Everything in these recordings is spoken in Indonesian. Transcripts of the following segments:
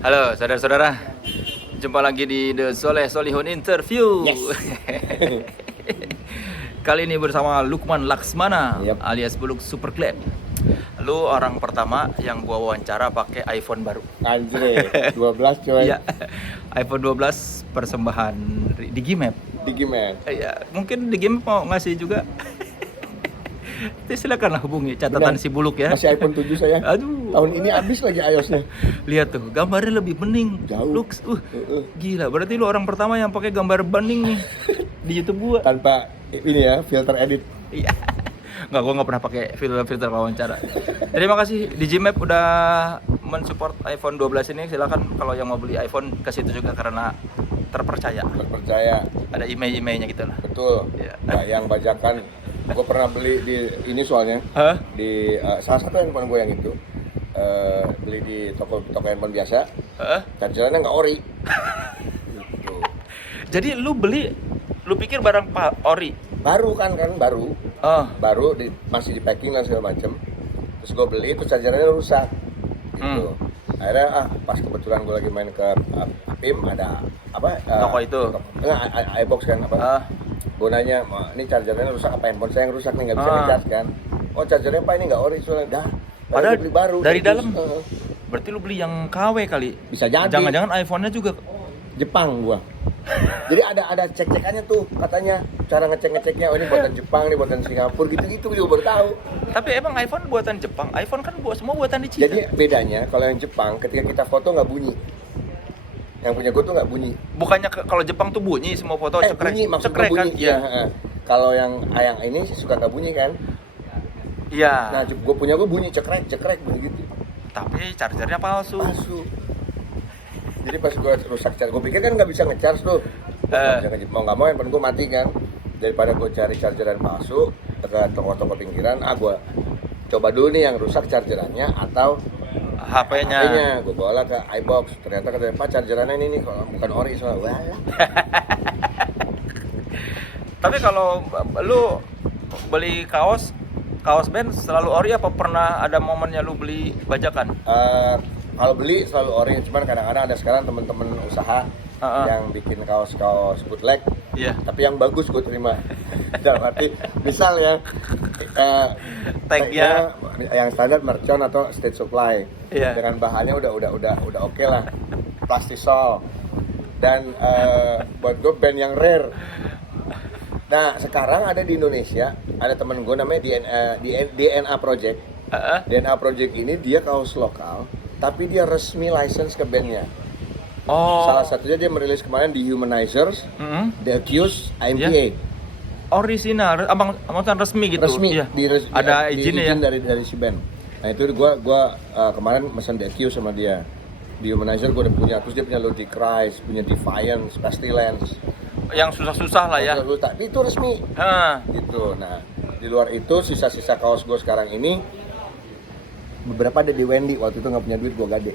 Halo saudara-saudara, jumpa lagi di The Soleh Solihun Interview. Yes. Kali ini bersama Lukman Laksmana, Yep. alias Buluk Super Glad. Lu orang pertama yang gua wawancara pakai iPhone baru. Anjir, 12 coy. Iya, iPhone 12 persembahan Digimap. Digiman. Iya, mungkin Digimap mau ngasih juga. Silakanlah hubungi catatan Benar. si Buluk ya. Masih iPhone 7 saya. Aduh. Tahun ini habis lagi iOS-nya. Lihat tuh, gambarnya lebih bening. Jauh. Lux, gila. Berarti lu orang pertama yang pakai gambar bening nih di YouTube gua. Tanpa ini ya, filter edit. Iya. Nggak, gua nggak pernah pakai filter wawancara. Terima kasih Digimap udah mensupport iPhone 12 ini. Silakan kalau yang mau beli iPhone ke situ juga karena terpercaya. Terpercaya. Ada email-emailnya gitu lah. Betul. Iya. Nggak yang bajakan. Gue pernah beli di ini soalnya. Hah? Di salah satu handphone gue yang itu. Beli di toko handphone biasa. Hah? Chargerannya nggak ori. Gitu. Jadi lu pikir barang ori? Baru kan baru. Oh. Baru masih di packing dan segala macem. Terus gue beli, terus chargernya rusak gitu. Akhirnya pas kebetulan gue lagi main ke PIM ada apa Toko itu? iBox kan apa? Gue nanya, ini chargernya rusak apa handphone saya yang rusak nih, nggak bisa ngecharge kan? Oh chargernya apa ini nggak ori soalnya dah. Padahal beli baru dari terus, dalam. Berarti lu beli yang KW kali. bisa jadi. Jangan-jangan iPhone-nya juga. Jepang gua. Jadi ada cek-cekannya tuh katanya cara ngecek-ngeceknya, oh ini buatan Jepang, ini buatan Singapura gitu-gitu gue baru tahu. Tapi emang iPhone buatan Jepang. iPhone kan semua buatan di Cina. Jadi bedanya kalau yang Jepang ketika kita foto nggak bunyi. Yang punya gue tuh nggak bunyi. Bukannya kalau Jepang tuh bunyi semua foto cekrek. Bunyi, maksud Cekrek gue kan? bunyi. Iya. Kalau yang ini sih suka nggak bunyi kan. Iya. Nah, gue punya gue bunyi cekrek begitu. Tapi chargernya palsu. Palsu. Jadi pas gue rusak charger, gue pikir kan nggak bisa ngecharge tuh. Mau nggak mau handphone gue mati kan. Daripada gue cari chargeran palsu ke toko-toko pinggiran, gue coba dulu nih yang rusak chargerannya atau HP-nya. gue bawa ke iBox. Ternyata katanya Pak chargerannya ini nih, kalau bukan ori soalnya. Walah. Tapi kalau lu beli kaos band selalu ori apa pernah ada momennya lu beli bajakan? Kalau beli selalu ori, cuman kadang-kadang ada sekarang teman-teman usaha yang bikin kaos-kaos bootleg. Iya. Tapi yang bagus gue terima. Dalam arti misal ya Tag-nya yang standar mercon atau state supply. Iya. Dengan bahannya udah oke lah. Plastisol. Dan buat gue band yang rare. Nah, sekarang ada di Indonesia, ada temen gue namanya DNA Project. DNA Project ini dia kaos lokal, tapi dia resmi license ke bandnya. Oh. Salah satunya dia merilis kemarin di Humanizers, The Accused, IMPA. Yeah. Original, abang resmi gitu. Resmi, Iya. ada izinnya izin ya. dari si band. Nah itu gua kemarin mesen The Accused sama dia. Di Humanizer gua udah punya, terus dia punya Lodi Christ, punya Defiance, Pestilence. Yang susah-susah lah ya. Tapi itu resmi. Gitu. Nah, di luar itu sisa-sisa kaos gua sekarang ini beberapa ada di Wendy. Waktu itu nggak punya duit gua gade.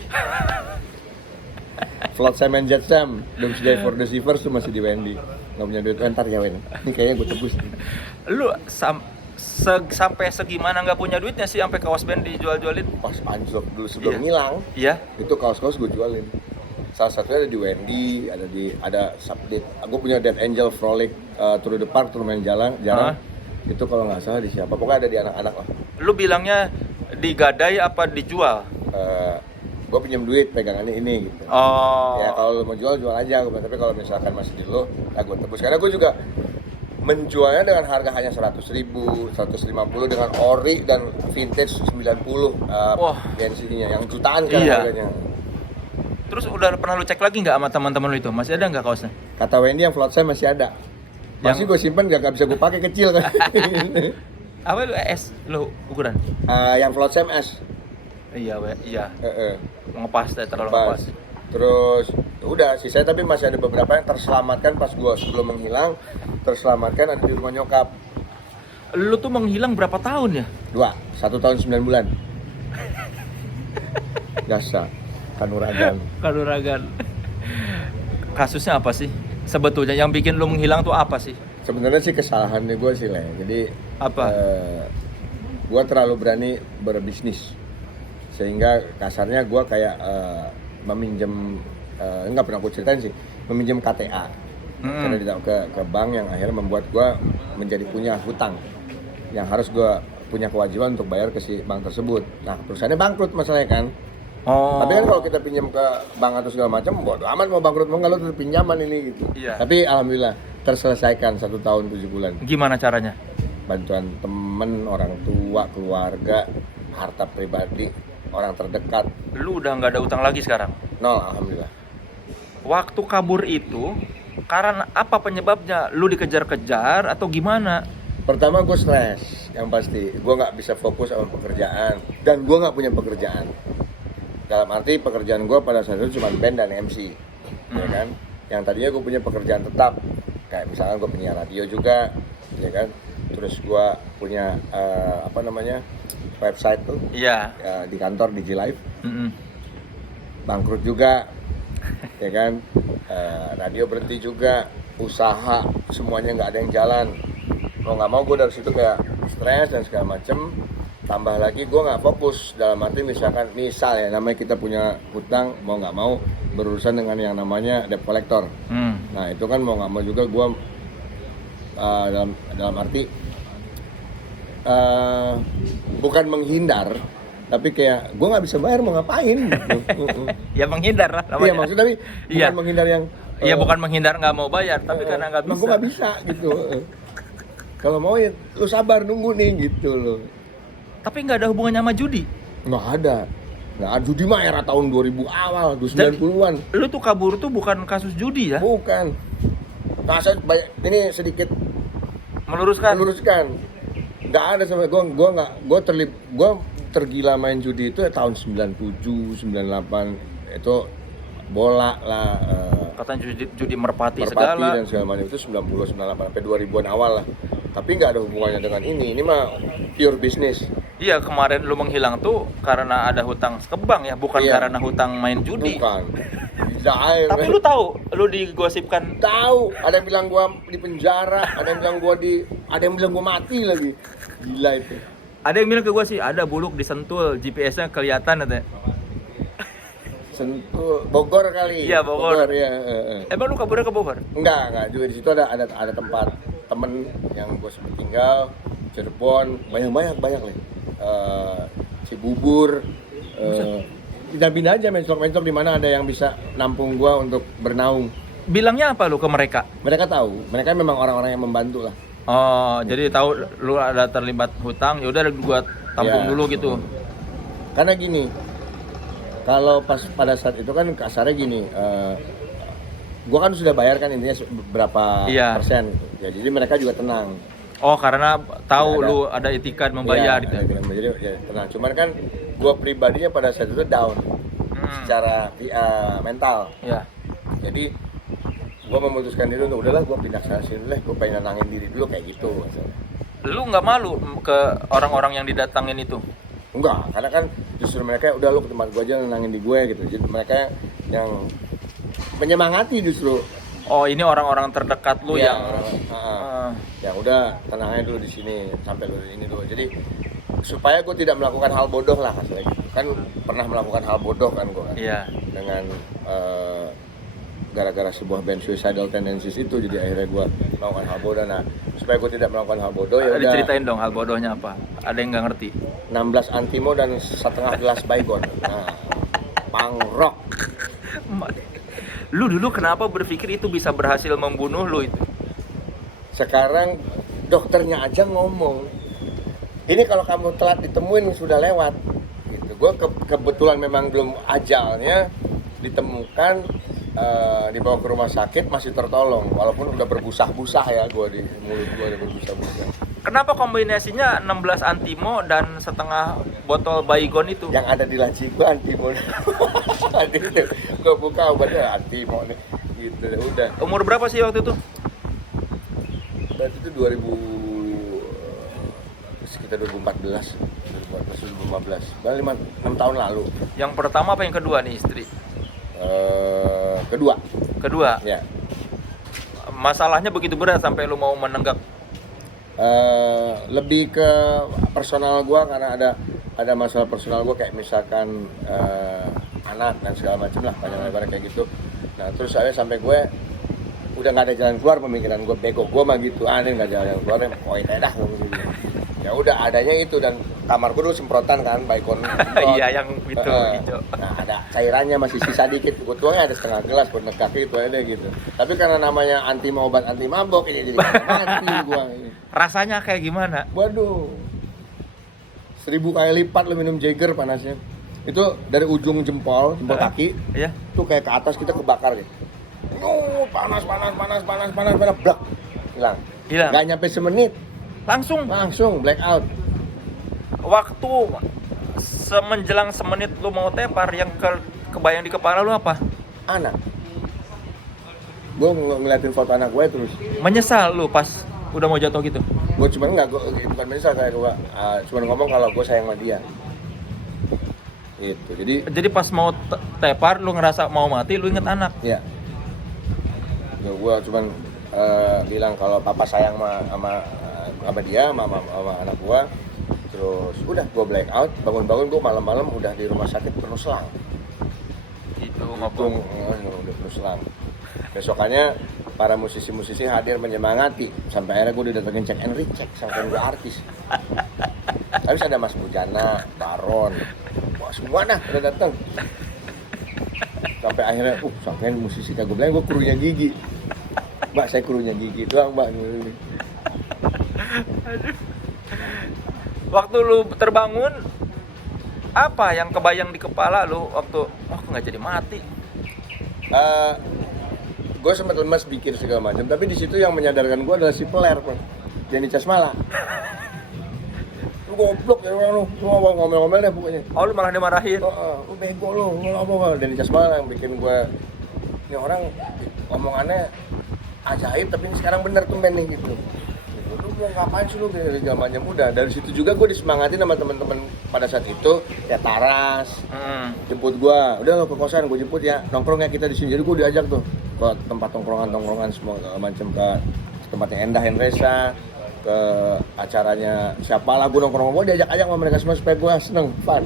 Float Sam and Jet Sam, Doomsday for the Deceivers tuh masih di Wendy. Nggak punya duit, ntar ya Wen. Ini kayaknya gue tebus. Lu sampai segimana nggak punya duitnya sih sampai kaos band dijual-jualin? Pas anjlok dulu sebelum ngilang. Iya. Itu kaos-kaos gue jualin. Salah satunya ada di Wendy, ada Subdate. Gue punya Dead Angel Frolic Through the Park, turun jarang. Itu kalau nggak salah di siapa? Pokoknya ada di anak-anak lah. Lu bilangnya digadai apa dijual? Gue pinjam duit pegangannya ini gitu. Oh. Ya kalau lu mau jual aja, tapi kalau misalkan masih di lo, ya gue tebus. Karena gue juga menjualnya dengan harga hanya 100.000, 150 dengan ori dan vintage 90. Gengsinya yang jutaan kan harganya. Terus udah pernah lu cek lagi nggak sama teman-teman lu itu? Masih ada nggak kaosnya? Kata Wendy yang float saya masih ada. Masih gue simpen nggak bisa gue pakai kecil kan. Apa lu S lu ukuran? Yang float Sam S. Iya. Ngepas deh, terlalu Pas. ngepas. Terus udah sisanya, tapi masih ada beberapa yang terselamatkan pas gua sebelum menghilang. Terselamatkan ada di rumah nyokap. Lu tuh menghilang berapa tahun ya? 1 tahun 9 bulan. Jasa Kanuragan. Kasusnya apa sih? Sebetulnya yang bikin lu menghilang tuh apa sih? Sebenarnya sih kesalahannya gue sih lah. Jadi apa? Gue terlalu berani berbisnis. sehingga kasarnya gue kayak meminjam, nggak pernah gue ceritain sih, meminjam KTA karena ke bank yang akhirnya membuat gue menjadi punya hutang yang harus gue punya kewajiban untuk bayar ke si bank tersebut. Nah perusahaannya bangkrut masalahnya kan. Oh. Tapi kan kalau kita pinjam ke bank atau segala macam, bodo amat mau bangkrut mau nggak, lo tetap pinjaman ini gitu. Iya. Tapi alhamdulillah terselesaikan 1 tahun 7 bulan. Gimana caranya? Bantuan temen, orang tua, keluarga, harta pribadi, orang terdekat. Lu udah nggak ada utang lagi sekarang? Nol, alhamdulillah. Waktu kabur itu karena apa penyebabnya? Lu dikejar-kejar atau gimana? Pertama gue stres, yang pasti. Gue nggak bisa fokus sama pekerjaan dan gue nggak punya pekerjaan. Dalam arti pekerjaan gue pada saat itu cuma band dan MC, ya kan. Yang tadinya gue punya pekerjaan tetap, kayak misalnya gue punya radio juga, ya kan. Terus gue punya website tuh, Iya. di kantor DigiLive. Bangkrut juga, ya kan. Radio berhenti juga, usaha semuanya nggak ada yang jalan. Mau nggak mau gue dari situ kayak stres dan segala macem. Tambah lagi gue nggak fokus, dalam arti misal ya namanya kita punya hutang, mau nggak mau berurusan dengan yang namanya debt collector. Nah itu kan mau nggak mau juga gue dalam arti bukan menghindar, tapi kayak gue nggak bisa bayar mau ngapain gitu. Ya menghindar lah namanya. Iya maksudnya tapi bukan menghindar yang Iya bukan menghindar nggak mau bayar, tapi karena nggak bisa. gue nggak bisa gitu. Kalau mau ya lu sabar nunggu nih gitu loh. Tapi nggak ada hubungannya sama judi. Nggak ada. Judi mah era tahun 2000 awal, 90-an. Lu tuh kabur tuh bukan kasus judi ya? Bukan. Nah, ini sedikit Meluruskan. Nggak ada sama gue tergila main judi itu tahun 97, 98 itu bola lah. Katanya judi merpati Merpati segala. dan segala macam itu 90, 98 sampai 2000-an awal lah. Tapi nggak ada hubungannya dengan ini. Ini mah pure bisnis. Iya kemarin lu menghilang tuh karena ada hutang ke bank ya, bukan Iya. karena hutang main judi. Bukan. Jair. Tapi lu tahu, lu digosipkan. Tahu, ada yang bilang gua di penjara, ada yang bilang gua mati lagi. Gila itu. Ada yang bilang ke gua sih, ada buluk disentul, GPS-nya kelihatan katanya. Sentul Bogor kali. Iya, Bogor. Ya. Emang lu kaburnya ke Bogor? Enggak, juga di situ ada tempat temen yang gua sempat tinggal, Cirebon, banyak nih. Cibubur, pindah-pindah aja mencolok-mencolok di mana ada yang bisa nampung gua untuk bernaung. Bilangnya apa lu ke mereka? Mereka tahu, mereka memang orang-orang yang membantu lah. Oh, jadi tahu lu ada terlibat hutang, ya udah gua tampung Ya. dulu gitu. Karena gini, kalau pas pada saat itu kan kasarnya gini, gua kan sudah bayar kan intinya berapa Iya. persen gitu. Ya, jadi mereka juga tenang. Oh, karena tahu Ya, ada. lu ada itikat membayar Ya, gitu. jadi ya tenang. Cuman kan gua pribadinya pada saat itu down secara mental. Ya. Jadi gua memutuskan diri untuk udahlah gua pindah sana sini deh, gua pengen nenangin diri dulu kayak gitu maksudnya. Lu nggak malu ke orang-orang yang didatangin itu? Enggak, karena kan justru mereka udah lu ke tempat gua aja nenangin di gue gitu. Jadi mereka yang menyemangati justru. Oh, ini orang-orang terdekat lu Iya, yang yang udah tenang aja dulu di sini sampai lu ini dulu. Jadi supaya gue tidak melakukan hal bodoh lah hasilnya. Kan pernah melakukan hal bodoh kan gue kan. Iya. Dengan gara-gara sebuah band suicidal tendencies itu jadi akhirnya gue melakukan hal bodoh. Nah, supaya gue tidak melakukan hal bodoh ya udah Diceritain dong hal bodohnya apa? Ada yang nggak ngerti. 16 antimo dan setengah gelas baygon. Nah, punk rock. Lu dulu kenapa berpikir itu bisa berhasil membunuh lu itu? Sekarang dokternya aja ngomong, ini kalau kamu telat ditemuin sudah lewat gitu. Gue kebetulan memang belum ajalnya ditemukan, dibawa ke rumah sakit masih tertolong walaupun udah berbusa-busa ya, gue di mulut gue udah berbusa-busa. Kenapa kombinasinya 16 antimo dan setengah botol baygon itu? Yang ada di laci gue antimo. Gue buka obatnya antimo nih gitu udah. Umur berapa sih waktu itu? Berarti itu 2014, 2015, 6 tahun lalu. Yang pertama apa yang kedua nih istri? Kedua Kedua. ya. Masalahnya begitu berat sampai lu mau menenggak. lebih ke personal gue karena ada masalah personal gue kayak misalkan anak dan segala macam lah panjang lebar kayak gitu. Nah terus saya sampai gue udah nggak ada jalan keluar, pemikiran gue bego gue mah gitu, ini nggak ada jalan keluar, koin dah gitu. Ya udah adanya itu, dan kamar gue dulu semprotan kan Baygon. Iya yang itu hijau. Nah ada cairannya masih sisa dikit, gue tuangnya ada setengah gelas buat nekaki itu aja gitu. Tapi karena namanya obat anti mabok ini jadi mati gue ini. Rasanya kayak gimana? Waduh, 1000 kali lipat lo minum Jager panasnya. Itu dari ujung jempol kaki, Iya. tuh kayak ke atas kita kebakar gitu. Panas, blak, hilang. Gak nyampe semenit, langsung blackout. Waktu menjelang semenit lu mau tepar, yang kebayang di kepala lu apa? Anak. Gue ngeliatin foto anak gue terus. Menyesal lu pas udah mau jatuh gitu? Gue bukan menyesal, kayak gue cuma ngomong kalau gue sayang sama dia. Itu. Jadi pas mau tepar lu ngerasa mau mati, lu inget anak. Iya. Ya gue cuman bilang kalau papa sayang sama dia, sama anak gue. Terus udah gue blackout, bangun-bangun gue malam-malam udah di rumah sakit penuh selang. Itu udah penuh selang. Besokannya para musisi-musisi hadir menyemangati, sampai akhirnya gue didatengin check and recheck, sampai gue artis. Habis ada Mas Mujana, Baron, wah semua dah udah datang. Sampai akhirnya, sampai musisi kagak bilang gue krunya Gigi. Mbak, saya krunya Gigi doang, Mbak. Waktu lu terbangun, apa yang kebayang di kepala lu waktu, kok nggak jadi mati? Gue sempat lemas pikir segala macam, tapi di situ yang menyadarkan gue adalah si peler, Denny Casmala. Lu goblok ya orang lu ngomel-ngomel deh pokoknya. Oh, lu malah dimarahin? Lu bego lu apa? Denny Casmala yang bikin gue, ini orang omongannya ajaib tapi ini sekarang bener tumben nih gitu. Lu mau ngapain sih lu zamannya muda? Dari situ juga gue disemangatin sama teman-teman pada saat itu, ya Taras, jemput gue, udah lo ke kosan gue jemput ya, nongkrongnya kita di sini. Jadi gue diajak tuh ke tempat tongkrongan semua macam, ke tempatnya Endah Henresa, ke acaranya siapa lah, gue nongkrong, gue diajak-ajak sama mereka semua supaya gue seneng, fun.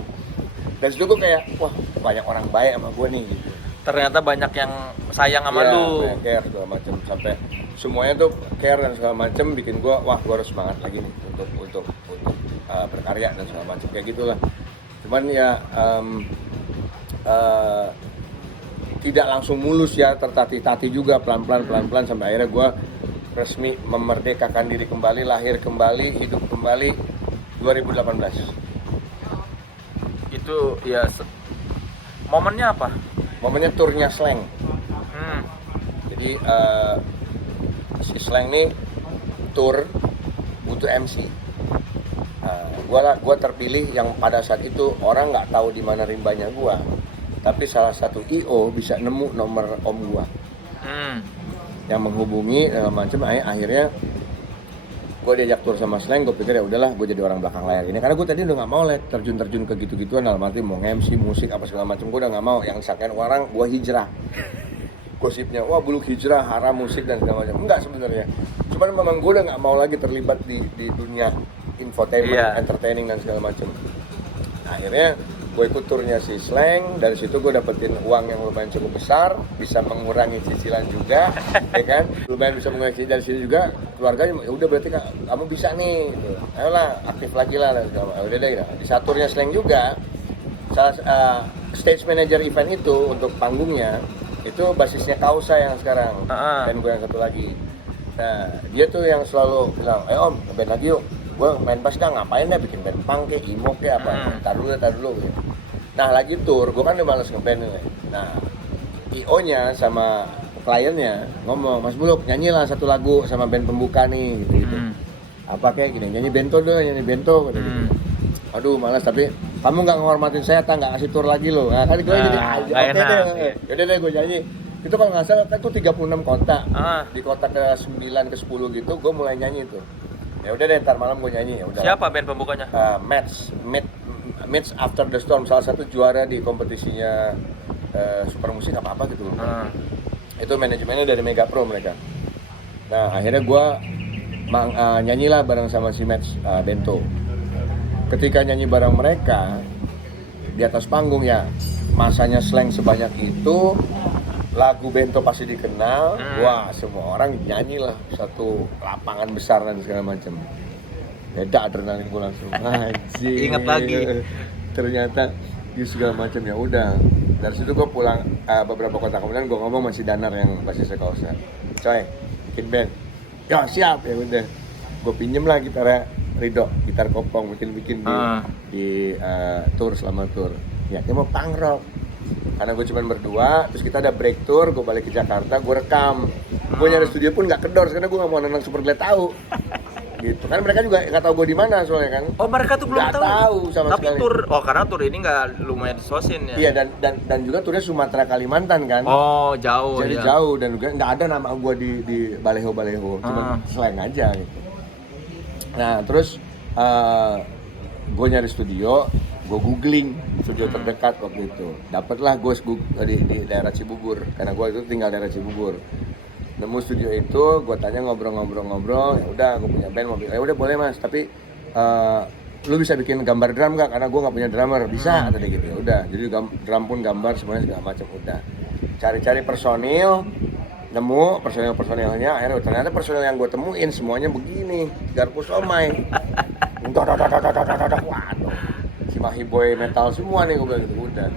Dan situ gue kayak, wah banyak orang baik sama gue nih gitu. Ternyata banyak yang sayang sama lu. Banyak care segala macam, sampai semuanya tuh care dan segala macam, bikin gue, wah gue harus semangat lagi nih untuk berkarya dan segala macam kayak gitulah. Cuman ya tidak langsung mulus ya, tertatih-tatih juga pelan-pelan sampai akhirnya gue resmi memerdekakan diri kembali, lahir kembali, hidup kembali 2018. Itu ya momennya apa? Momennya turnya Slank. Jadi si Slank nih tour butuh MC. Gua terpilih yang pada saat itu orang nggak tahu di mana rimbanya gua, tapi salah satu IO bisa nemu nomor om gua, yang menghubungi dalam macam. Akhirnya gue diajak tur sama Slank. Gue pikir ya udahlah, gue jadi orang belakang layar ini, karena gue tadi udah nggak mau terjun ke gitu-gituan, dalam arti mau MC musik apa segala macam. Gue udah nggak mau yang disangkain orang gue hijrah, gosipnya wah Buluk hijrah, haram musik dan segala macam. Enggak sebenarnya, cuman memang gue udah nggak mau lagi terlibat di dunia infotainment, entertaining dan segala macam. Akhirnya gue ikut turnya si Slank. Dari situ gue dapetin uang yang lumayan cukup besar, bisa mengurangi cicilan juga, ya kan? Lumayan bisa mengurangi cicilan. Dari sini juga keluarganya, ya udah berarti kamu bisa nih, gitu. Ayolah aktif lagi lah. Udah deh, di saturnya Slank juga, stage manager event itu untuk panggungnya itu basisnya Kausa yang sekarang, dan gue yang satu lagi. Nah dia tuh yang selalu bilang, om ngeband lagi yuk. Gue main bass dah, ngapain dah bikin band punk kayak emo kayak apa, tar dulu gitu. Nah lagi tour, gue kan udah males ngeband nih. Nah IO nya sama kliennya ngomong, Mas Buluk nyanyilah satu lagu sama band pembuka nih gitu. Apa kayak gini, nyanyi bento gitu. Aduh malas, tapi kamu nggak menghormatin saya, nggak ngasih tour lagi loh. Nah kan gue jadi oke deh, yaudah deh gue nyanyi. Itu kalau nggak salah kan tuh 36 kota, di kota ke 9 ke 10 gitu gue mulai nyanyi tuh. Ya udah deh, ntar malam gue nyanyi. Ya udah. Siapa band pembukanya? Match After the Storm, salah satu juara di kompetisinya Super Musik apa gitu. Itu manajemennya dari Mega Pro mereka. Nah akhirnya gue nyanyilah bareng sama si Mets Bento. Ketika nyanyi bareng mereka di atas panggung ya, masanya slang sebanyak itu, lagu Bento pasti dikenal. Wah, semua orang nyanyi lah, satu lapangan besar dan segala macam. Beda adrenalin gue langsung. Anjing. Ingat lagi. Ternyata di segala macam. Ya udah. Dari situ gue pulang beberapa kota kemudian gue ngomong masih Danar yang basis Kausa. Coy, bikin band. Ya siap, ya udah. Gue pinjem lah gitar Rido, gitar kopong, bikin di tour selama tour. Ya, dia mau punk rock. Karena gue cuma berdua, terus kita ada break tour, gue balik ke Jakarta, gue rekam. Gue nyari studio pun nggak kedor, karena gue nggak mau anak Superglad tahu. Gitu kan, mereka juga nggak tahu gue di mana soalnya kan. Oh, mereka tuh belum Nggak tahu sama tapi sekali. tur, karena tur ini nggak lumayan disosin ya. Iya, dan juga turnya Sumatera Kalimantan kan. Oh, jauh. Jadi ya. jauh, dan juga nggak ada nama gue di baleho, cuma slang aja gitu. Nah terus gue nyari studio, gue googling studio terdekat waktu itu. Dapatlah gue di daerah Cibubur, karena gue itu tinggal daerah Cibubur. Nemu studio itu, gue tanya ngobrol. Ya udah, gue punya band, ya udah boleh mas, tapi lu bisa bikin gambar drum nggak? Karena gue nggak punya drummer. Bisa, kata dia gitu. Ya udah, jadi drum pun gambar semuanya segala macam. Udah, cari personil, nemu personilnya. Akhirnya ternyata personil yang gue temuin semuanya begini, garpu somai. Waduh, Cimahi boy metal semua nih, gue bilang gitu. Udah,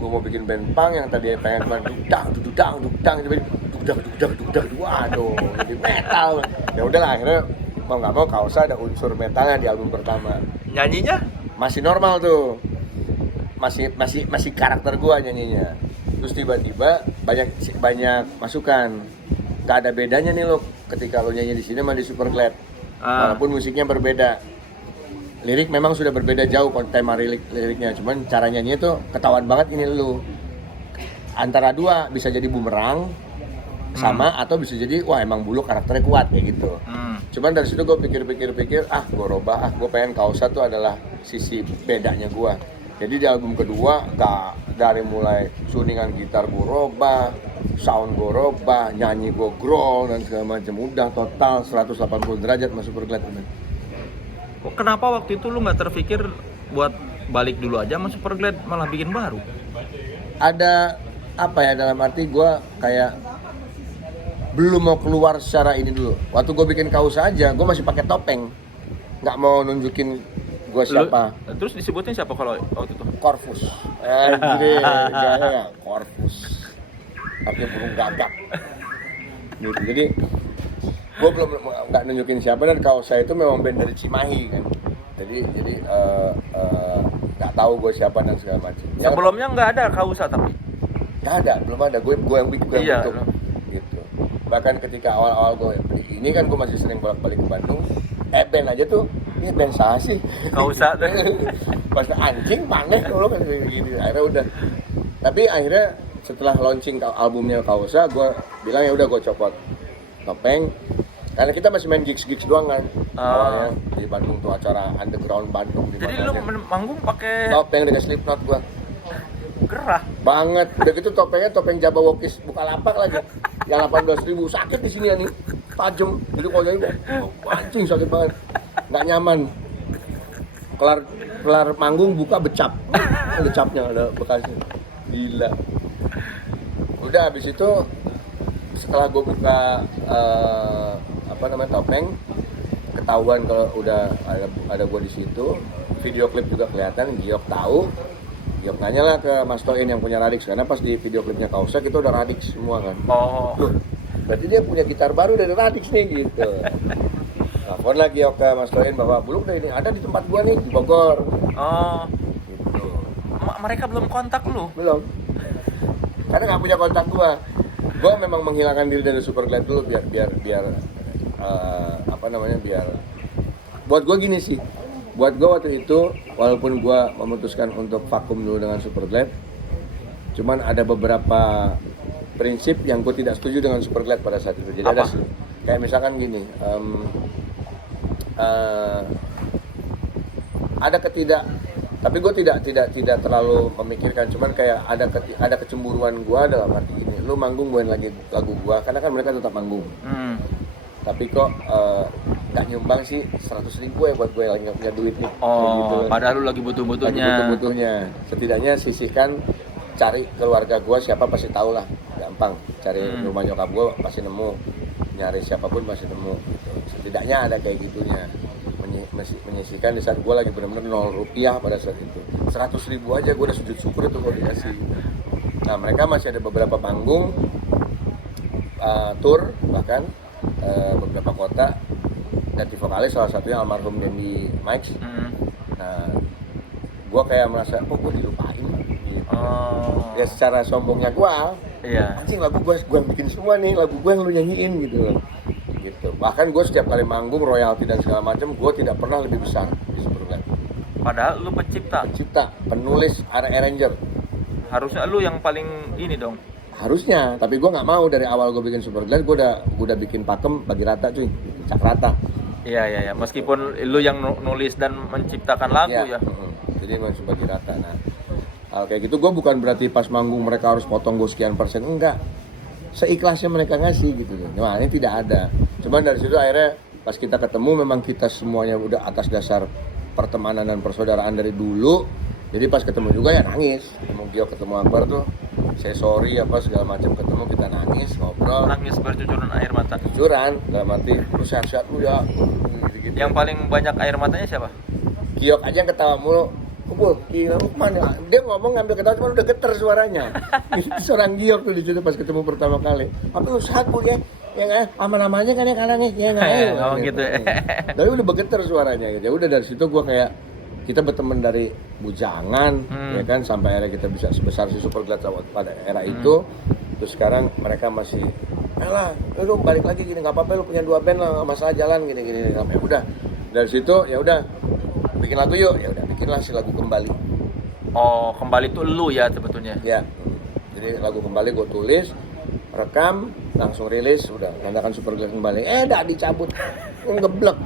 gue mau bikin band punk yang tadi pengen dudang, dudang, waduh, jadi metal. Ya udahlah, akhirnya mau nggak mau Kausa ada unsur metalnya di album pertama. Nyanyinya Masih normal tuh, masih karakter gue nyanyinya. Terus tiba-tiba banyak masukan. Gak ada bedanya nih lo ketika lo nyanyi di sini sama di Superglad. Walaupun musiknya berbeda. Lirik memang sudah berbeda jauh tema liriknya, cuman cara nyanyinya tuh ketahuan banget ini lo. Antara dua, bisa jadi bumerang sama atau bisa jadi wah emang bulu karakternya kuat kayak gitu. Cuman dari situ gue pikir, gue robah, gue pengen Kausa tuh adalah sisi bedanya gue. Jadi di album kedua dari mulai tuningan gitar gue robah, sound gue robah, nyanyi gue growl dan segala macam. Udah total 180 derajat sama Superglad. kenapa waktu itu lu nggak terpikir buat balik dulu aja sama Superglad, malah bikin baru? Ada apa ya, dalam arti gue kayak belum mau keluar secara ini dulu. Waktu gue bikin Kausa aja, gue masih pakai topeng, nggak mau nunjukin gue siapa. Terus disebutin siapa kalau waktu itu? Corvus. Anjir, gaya Corvus. Pakai burung gagak. Gitu. Jadi gue belum nggak nunjukin siapa, dan Kausa itu memang band dari Cimahi kan. Jadi nggak tahu gue siapa dan segala macam. Sebelumnya nggak ada Kausa tapi? Nggak ada, belum ada. Gue yang bikin, gue yang bentuk. Gitu. Bahkan ketika awal-awal gue beli ini kan, gue masih sering bolak-balik ke Bandung. Band aja tuh, ini band sah sih. Kausa tuh. Pas anjing panik dulu kan gini. Akhirnya udah. Tapi akhirnya setelah launching albumnya Kausa, gue bilang ya udah gue copot topeng. Karena kita masih main gigs doang kan. Awalnya di Bandung tuh acara underground Bandung. Jadi lu manggung pakai topeng dengan Slipknot gue. Gerah Banget. Udah gitu topengnya topeng Jabawokis Bukalapak lagi. Yang 18.000, sakit di sini ya nih. Tajam. Jadi kalau nyanyi anjing sakit banget. Nggak nyaman. Kelar manggung buka becap. Becapnya ada bekasnya. Gila. Udah habis itu setelah gue buka topeng, ketahuan kalau udah ada gue di situ. Video klip juga kelihatan, Giok tahu. Giok nanya lah ke Mas Toin yang punya Radix, karena pas di video klipnya Kausa kita udah Radix semua kan. Oh. Berarti dia punya gitar baru dari Radix nih gitu. Telepon lagi Giok ke Mas Toin bahwa belum ini ada di tempat gua nih di Bogor. Oh. Gitu. Mereka belum kontak lu? Belum. Karena nggak punya kontak gua. Gua memang menghilangkan diri dari Superglad dulu biar biar buat gua gini sih. Buat gue waktu itu, walaupun gue memutuskan untuk vakum dulu dengan Superglad, cuman ada beberapa prinsip yang gue tidak setuju dengan Superglad pada saat itu. Jadi ada sih, kayak misalkan gini, ada tapi gue tidak terlalu memikirkan, cuman kayak ada kecemburuan gue dalam arti gini, lu manggung bawain lagi lagu gue, karena kan mereka tetap manggung. tapi kok nggak nyumbang sih 100.000 ya buat gue lagi nggak punya duit nih. Oh, padahal lu lagi Lagi butuh-butuhnya. butuh-butuhnya. Setidaknya sisihkan, cari keluarga gue siapa pasti tahu lah, gampang. Cari rumah nyokap gue pasti nemu, nyari siapapun pasti nemu. Gitu. Setidaknya ada kayak gitunya. Menyisihkan di saat gue lagi benar-benar 0 rupiah pada saat itu. 100.000 aja gue udah sujud syukur itu kalau dikasih. Nah mereka masih ada beberapa panggung, tour bahkan beberapa kota. Dan di vokalis salah satunya almarhum Denny Mike. Nah, gue kayak merasa, kok gue dilupain gitu. Oh. Ya secara sombongnya gue, Iya. anjing lagu gue yang bikin semua nih, lagu gue yang lu nyanyiin gitu loh. Gitu. Bahkan gue setiap kali manggung, royalti dan segala macam, gue tidak pernah lebih besar di Superglad. Padahal lu pencipta. Pencipta, penulis, arranger. Harusnya lu yang paling ini dong. Harusnya, tapi gue nggak mau. Dari awal gue bikin Superglad, gue udah bikin pakem bagi rata cuy, cak rata. Iya. Meskipun lu yang nulis dan menciptakan lagu ya. Jadi masih bagi rata. Nah, hal kayak gitu gue bukan berarti pas manggung mereka harus potong gue sekian persen, enggak. Seikhlasnya mereka ngasih gitu loh. Nah, ini tidak ada. Cuman dari situ akhirnya pas kita ketemu memang kita semuanya udah atas dasar pertemanan dan persaudaraan dari dulu. Jadi pas ketemu juga ya nangis. Ketemu Gio, ketemu Akbar tuh, saya sorry apa segala macam, ketemu kita nangis, ngobrol. Nangis bercucuran air mata. Jujuran, dalam arti lu sehat-sehat lu ya. Gitu-gitu. Yang paling banyak air matanya siapa? Giok aja yang ketawa mulu. Kumpul, gila lu kemana? Dia ngomong ngambil ketawa cuma udah geter suaranya. Itu seorang Giok tuh di situ pas ketemu pertama kali. Tapi lu sehat Bu ya? Ya nggak? Aman-amannya kan ya kalangnya? Ya nggak? Oh gitu. Tapi udah bergetar suaranya gitu. Ya udah dari situ gua kayak kita berteman dari bujangan, ya kan, sampai akhirnya kita bisa sebesar si Superglad pada era itu. Terus sekarang mereka masih, lah, lu balik lagi gini, nggak apa-apa, lu punya 2 band lah, nggak masalah jalan gini. Ya udah, dari situ ya udah bikin lagu yuk, ya udah bikinlah si lagu Kembali. Oh, Kembali tuh lu ya sebetulnya. Ya, jadi lagu Kembali gue tulis, rekam, langsung rilis, udah nandakan Superglad Kembali. Dah dicabut, ngeblek.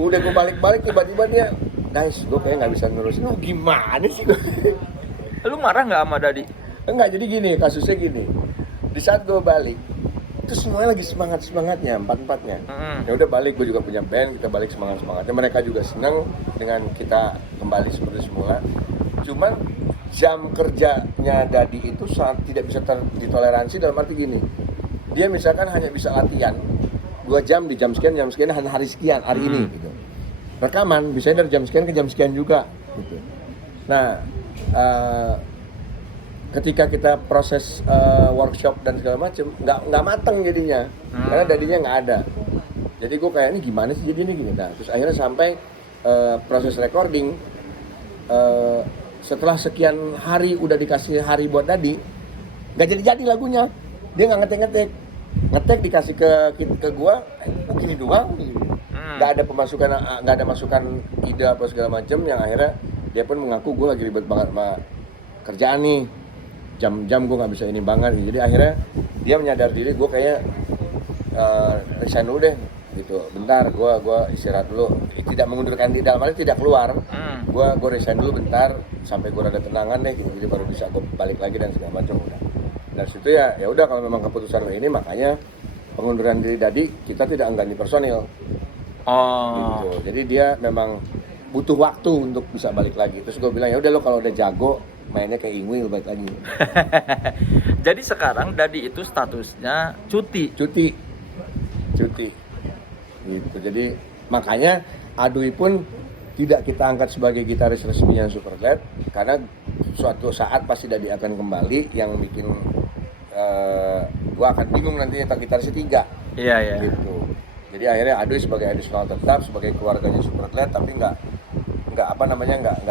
Udah gue balik-balik tiba-tiba dia, guys, gue kayak nggak bisa nerusin. Oh gimana sih gue? Lu marah nggak sama Dadi? Enggak, jadi gini, kasusnya gini. Di saat gue balik, itu semuanya lagi semangatnya, empat-empatnya. Ya udah balik, gue juga punya band, kita balik semangatnya. Mereka juga senang dengan kita kembali seperti semula. Cuman jam kerjanya Dadi itu sangat tidak bisa ditoleransi, dalam arti gini. Dia misalkan hanya bisa latihan 2 jam di jam sekian hari sekian, hari ini gitu. Rekaman bisa dari jam sekian ke jam sekian juga gitu. Nah, ketika kita proses workshop dan segala macem nggak mateng jadinya, karena Dadinya nggak ada. Jadi gue kayak, ini gimana sih jadi ini gini. Nah, terus akhirnya sampai proses recording, setelah sekian hari udah dikasih hari buat Dadi, nggak jadi lagunya. Dia nggak ngetek dikasih ke gua, gini doang. Nggak ada masukan ide apa segala macam, yang akhirnya dia pun mengaku gue lagi ribet banget sama kerjaan nih, jam-jam gue nggak bisa ini banget. Jadi akhirnya dia menyadar diri, gue kayak resign dulu deh gitu, bentar gue istirahat dulu, tidak mengundurkan diri, dalam arti tidak keluar. Gue resign dulu bentar sampai gue ada tenangan deh gitu, jadi baru bisa gue balik lagi dan segala macam. Udah dari situ ya udah, kalau memang keputusan ini, makanya pengunduran diri Dadi kita tidak enggan di personil. Gitu. Jadi dia memang butuh waktu untuk bisa balik lagi. Terus gue bilang, ya udah lo kalau udah jago mainnya kayak Ingwil, balik lagi. Jadi sekarang Dadi itu statusnya cuti. Gitu. Jadi makanya Adui pun tidak kita angkat sebagai gitaris resminya Superglad, karena suatu saat pasti Dadi akan kembali, yang bikin gua akan bingung nantinya gitarisnya 3. Iya. Gitu. Jadi akhirnya Adui sebagai additional tetap, sebagai keluarganya Superglad, tapi nggak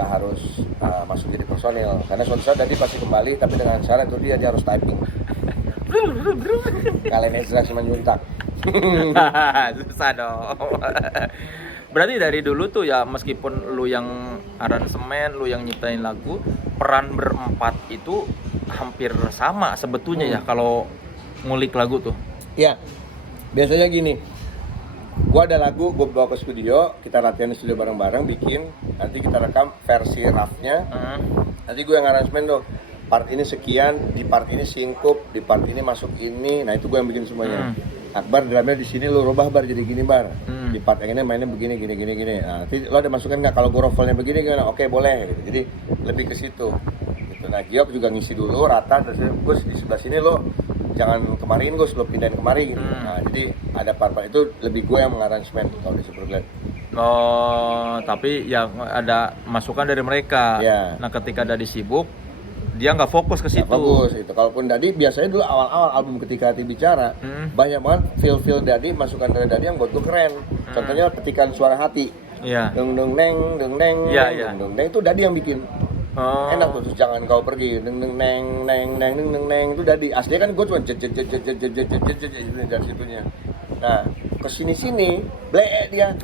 harus masuk jadi personil, karena suatu saat Dadi pasti kembali, tapi dengan syarat itu dia harus typing. Kalian Ezra sama nyuntak. Susah dong. Berarti dari dulu tuh ya, meskipun lu yang aransemen, lu yang nyiptain lagu, peran berempat itu hampir sama sebetulnya ya kalau ngulik lagu tuh. Ya, biasanya gini, gua ada lagu, gua bawa ke studio, kita latihan di studio bareng-bareng, bikin, nanti kita rekam versi roughnya, nanti gue yang aransemen tuh, part ini sekian, di part ini singkup, di part ini masuk ini, nah itu gue yang bikin semuanya. Akbar drumnya di sini lu rubah bar jadi gini bar. Hmm. Di part yang ini mainnya begini gini. Nah, nanti lo ada masukan nggak kalau gue rovelnya begini gimana? Oke boleh. Gitu. Jadi lebih ke situ. Gitu. Nah Giok juga ngisi dulu rata terus Gus di sebelah sini lo jangan kemarin Gus lo pindahin kemari gitu. Nah jadi ada part-part itu lebih gue yang mengaransemen kalau di Superglad. Oh, tapi yang ada masukan dari mereka. Iya. Nah, ketika Dadi sibuk, dia nggak fokus ke situ. Bagus itu. Kalaupun Dadi biasanya dulu awal-awal album Ketika Hati Bicara banyak banget feel Dadi, masukan dari Dadi yang buat gue keren. Contohnya petikan suara hati. Iya. Deng deng neng deng neng Iya, iya. deng deng itu Dadi yang bikin. Oh. Enak tuh, terus jangan kau pergi deng deng neng neng neng deng deng neng itu Dadi. Aslinya kan gue cuma jet dari situnya. Nah kesini sini blek dia.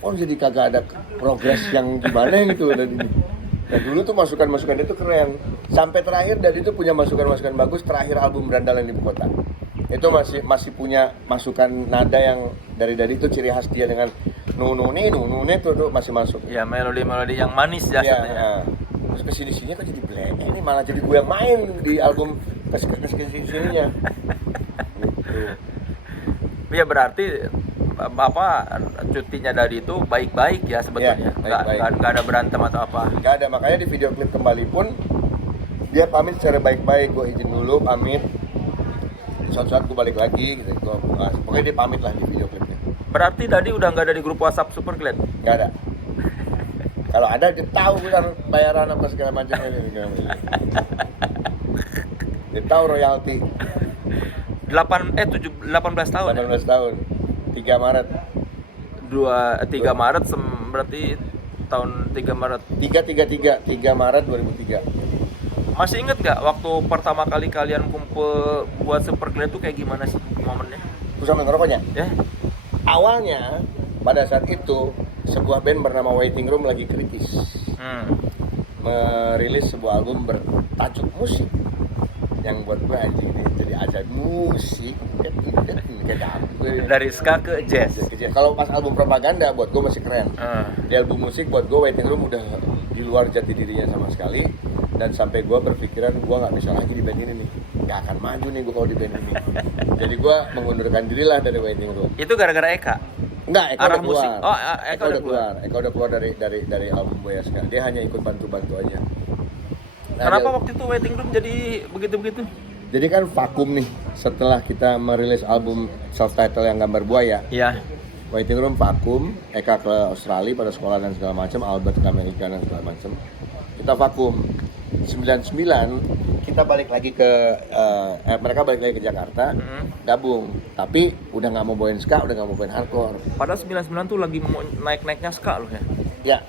Oh jadi kagak ada progres yang gimana gitu Dadi. Nah dulu tuh masukan-masukan itu keren. Sampai terakhir Dadi tuh punya masukan-masukan bagus terakhir album Berandalan Ibu Kota. Itu masih punya masukan nada yang dari Dadi itu ciri khas dia dengan nune tuh masih masuk. Ya, melodi-melodi yang manis ya Iya, katanya. nah. Terus kesini-sininya kok jadi blek ini malah jadi gue yang main di album kesini-sininya. Gitu. Ya berarti cutinya Dadi itu baik-baik ya sebetulnya. Iya, baik-baik. Nggak ada berantem atau apa. Gak ada, makanya di video klip kembali pun dia pamit secara baik-baik, gue izin dulu pamit. Suatu saat gue balik lagi gitu. Pokoknya dia pamit lah di video klipnya. Berarti Dadi udah nggak ada di grup WhatsApp Superglad. Gak ada. Kalau ada dia tahu besar bayaran apa segala macam ini. Dia tahu royalti. 18 tahun. 18 tahun. 3 Maret. 3 Maret berarti tahun 3 Maret. 3 Maret 2003. Masih inget nggak waktu pertama kali kalian kumpul buat Superglad itu kayak gimana sih momennya? Gue sama ngerokoknya. Ya? Awalnya pada saat itu sebuah band bernama Waiting Room lagi kritis. Merilis sebuah album bertajuk musik yang buat gue anjing ini jadi ajaib musik kayak dapet Dari ska ke jazz. kalau pas album Propaganda buat gue masih keren di album musik buat gue Waiting Room udah di luar jati dirinya sama sekali dan sampai gue berpikiran gue nggak bisa lagi di band ini nih nggak akan maju nih gue kalau di band ini jadi gue mengundurkan diri lah dari Waiting Room. Itu gara-gara Eka? Enggak, Eka Arah udah musik. keluar. Oh, Eka udah keluar. Eka udah keluar dari album Boya sekarang. Dia hanya ikut bantu-bantu aja. Nah, Kenapa waktu itu Waiting Room jadi begitu-begitu? Jadi kan vakum nih setelah kita merilis album self-title yang gambar buaya. Iya. Waiting Room vakum, Eka ke Australia pada sekolah dan segala macam, Albert ke Amerika dan segala macam. Kita vakum. 99 kita balik lagi ke mereka balik lagi ke Jakarta, gabung. Tapi udah nggak mau bawain ska, udah nggak mau bawain hardcore. Padahal 99 tuh lagi mau naik-naiknya ska loh ya. Ya.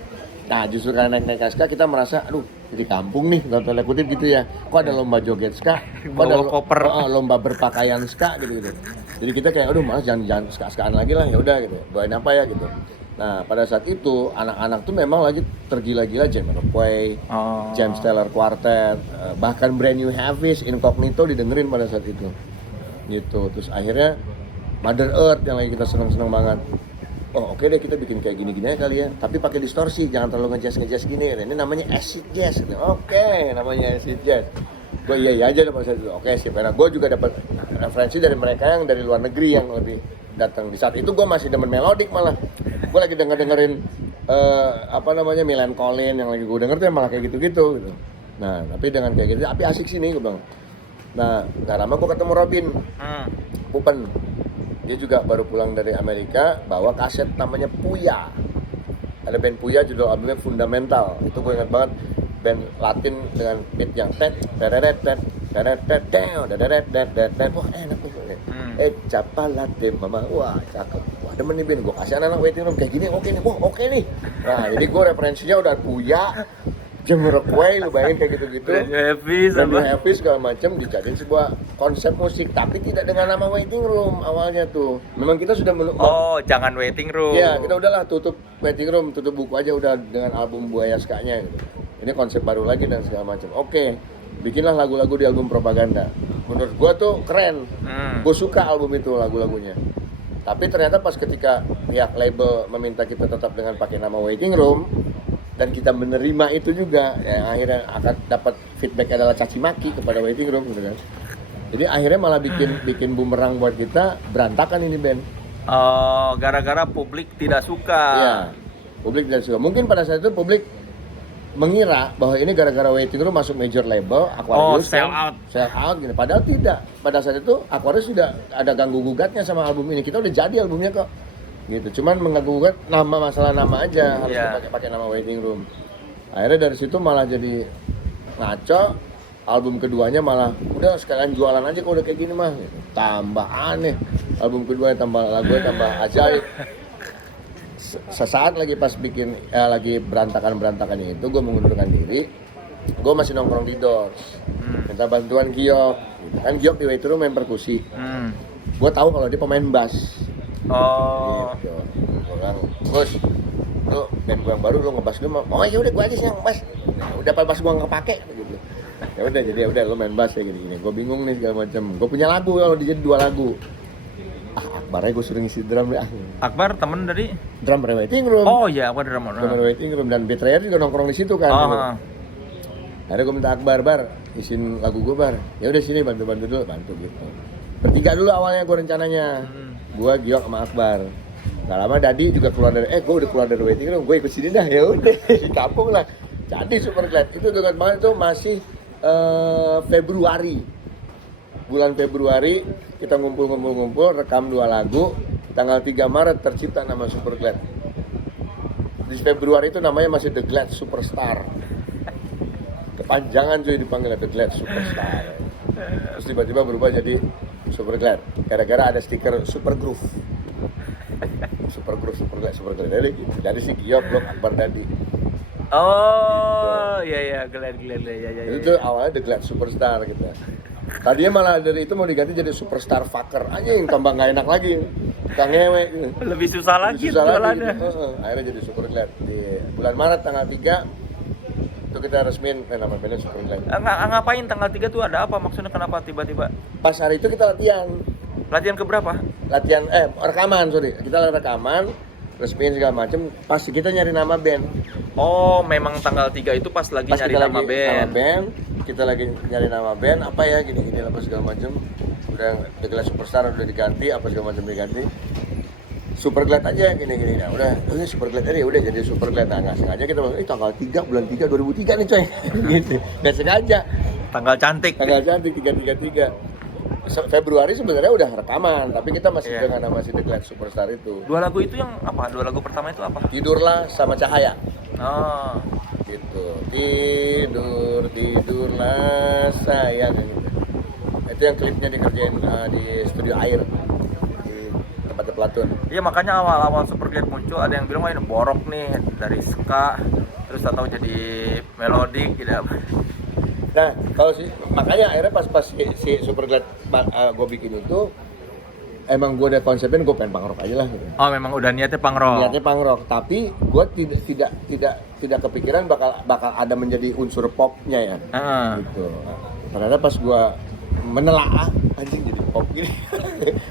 Nah, justru karena naik ska kita merasa aduh, di kampung nih, tanda kutip gitu ya. Kok ada lomba joget ska? Kok ada koper. lomba berpakaian ska gitu. Jadi kita kayak aduh, malas jangan ska-skaan lagi lah, ya udah gitu. Bawain apa ya gitu. Nah, pada saat itu anak-anak tuh memang lagi tergila-gila Jamiroquai, James Taylor Quartet, bahkan Brand New Heavies, Incognito didengerin pada saat itu. Gitu. Terus akhirnya Mother Earth yang lagi kita seneng-seneng banget. Oh oke deh kita bikin kayak gini-gini aja kali ya, tapi pakai distorsi, jangan terlalu ngejazz gini. Ini namanya acid jazz. Oke, namanya acid jazz. Gue iya aja dapat saat itu. Oke sih, karena gue juga dapat referensi dari mereka yang dari luar negeri yang lebih datang. Di saat itu gue masih demen melodik malah. Gue lagi dengerin Milan Collin yang lagi gue denger tuh malah kayak gitu-gitu. Gitu. Nah tapi dengan kayak gitu, tapi asik sih nih gue bilang. Nah gak lama gue ketemu Robin Pupen. Dia juga baru pulang dari Amerika, bawa kaset namanya Puya. Ada band Puya, judul albumnya Fundamental. Itu gue ingat banget, band Latin dengan beat yang wah enak tuh. Capalate mama, wah cakep. Wah demen nih band, gue kasih anak-anak Waiting Room kayak gini, oke nih, wah oke nih. Nah jadi gue referensinya udah Puya, Jamiroquai, lu bayangin kayak gitu-gitu. Happy segala macam dijadiin sebuah konsep musik, tapi tidak dengan nama Waiting Room awalnya tuh. Memang kita sudah jangan Waiting Room. Iya, kita udahlah tutup Waiting Room, tutup buku aja udah dengan album Buaya Ska-nya gitu. Ini konsep baru lagi dan segala macam. Oke, bikinlah lagu-lagu di album Propaganda. Menurut gua tuh keren. Gua suka album itu lagu-lagunya. Tapi ternyata pas ketika pihak label meminta kita tetap dengan pakai nama Waiting Room, dan kita menerima itu juga, yang akhirnya akan dapat feedback adalah caci maki kepada Waiting Room gitu kan. Jadi akhirnya malah bikin bumerang buat kita, berantakan ini band. Oh, gara-gara publik tidak suka. Iya, publik tidak suka. Mungkin pada saat itu publik mengira bahwa ini gara-gara Waiting Room masuk major label, Aquarius sell out. sell out gitu. Padahal tidak. Pada saat itu Aquarius sudah ada ganggu gugatnya sama album ini. Kita udah jadi albumnya kok. Gitu. Cuman mengganggu gugat masalah nama aja, harus pakai nama Waiting Room. Akhirnya dari situ malah jadi ngaco. Album keduanya malah udah sekalian jualan aja kalau udah kayak gini mah. Gitu. Tambah aneh. Album keduanya tambah lagu tambah ajaib. Sesaat lagi pas bikin lagi berantakannya itu, gue mengundurkan diri. Gue masih nongkrong di Doors, minta bantuan Giok. Gitu. Kan Giok di Waiting Room main perkusi. Gue tahu kalau dia pemain bass. Oh. Gitu. Gue bilang, Gus, lu band gue yang baru lu ngebass dulu. Oh ya udah gue aja sih yang ngebass. Udah pas gue nggak kepake gitu. Ya udah jadi ya udah lu main bass kayak gini. Gue bingung nih segala macam. Gue punya lagu kalau jadi 2 lagu. Akbarnya gue suruh ngisi drum deh. Akbar temen dari Drummer Waiting Room. Oh iya, Akbar drummer. Drummer Waiting Room dan Betrayer juga nongkrong di situ kan. Gitu. Akhirnya gue minta Akbar, isin lagu gue Ya udah sini bantu dulu, bantu gitu. Bertiga dulu awalnya gue rencananya. Gue Giok sama Akbar. Gak lama Dadi juga keluar dari gue udah keluar dari Waiting Room, gue ikut sini dah. Ya udah di kampung lah. Jadi Superglad itu dekat banget tuh masih Februari. Bulan Februari kita ngumpul rekam 2 lagu. Tanggal 3 Maret tercipta nama Superglad. Di Februari itu namanya masih The Glad Superstar. Kepanjangan cuy dipanggil The Glad Superstar. Terus tiba-tiba berubah jadi Superglad. Gara-gara ada stiker Super Groove. Superglad. Jadi si Giok, Blok, Akbar, Dadi. Oh, iya Glad ya. Itu awalnya The Glad Superstar gitu. Tadinya malah dari itu mau diganti jadi Superstar Fucker aja yang tambah nggak enak lagi. Kita ngewe gitu. Lebih susah lagi jualannya. Gitu. Akhirnya jadi Superglad di bulan Maret tanggal 3 itu kita resmiin nama bandnya Superglad. Ngapain tanggal 3 tuh ada apa? Maksudnya kenapa tiba-tiba? Pas hari itu kita latihan. Latihan ke berapa? Rekaman, sorry. Kita rekaman, resmiin segala macem. Pas kita nyari nama band. Oh, memang tanggal 3 itu pas lagi Pas nyari kita nama band. Kita lagi nyari nama band, apa ya gini apa segala macem. Udah The Glad Superstar udah diganti, apa segala macam diganti. Superglad aja gini. Nah, udah Superglad aja udah jadi Superglad. Nah, nggak sengaja kita tanggal 3 bulan 3 2003 nih coy. Gitu. Nggak sengaja. Tanggal cantik 333. Februari sebenarnya udah rekaman, tapi kita masih dengan nama si The Glad Superstar itu. 2 lagu itu yang apa? 2 lagu pertama itu apa? Tidurlah sama Cahaya. Oh. Gitu. Tidurlah sayang gitu. Itu yang klipnya dikerjain di studio air di tempatnya Platun. Iya, makanya awal-awal Superglad muncul ada yang bilang wah ini borok nih dari ska terus atau jadi melodik gitu. Nah, kalau makanya akhirnya pas si Superglad gue bikin itu emang gue ada konsepnya gue pengen punk rock aja lah gitu. Oh, memang udah niatnya punk rock. Niatnya punk rock, tapi gue tidak kepikiran bakal ada menjadi unsur popnya ya. Gitu. Ternyata pas gue menelaah anjing jadi pop gini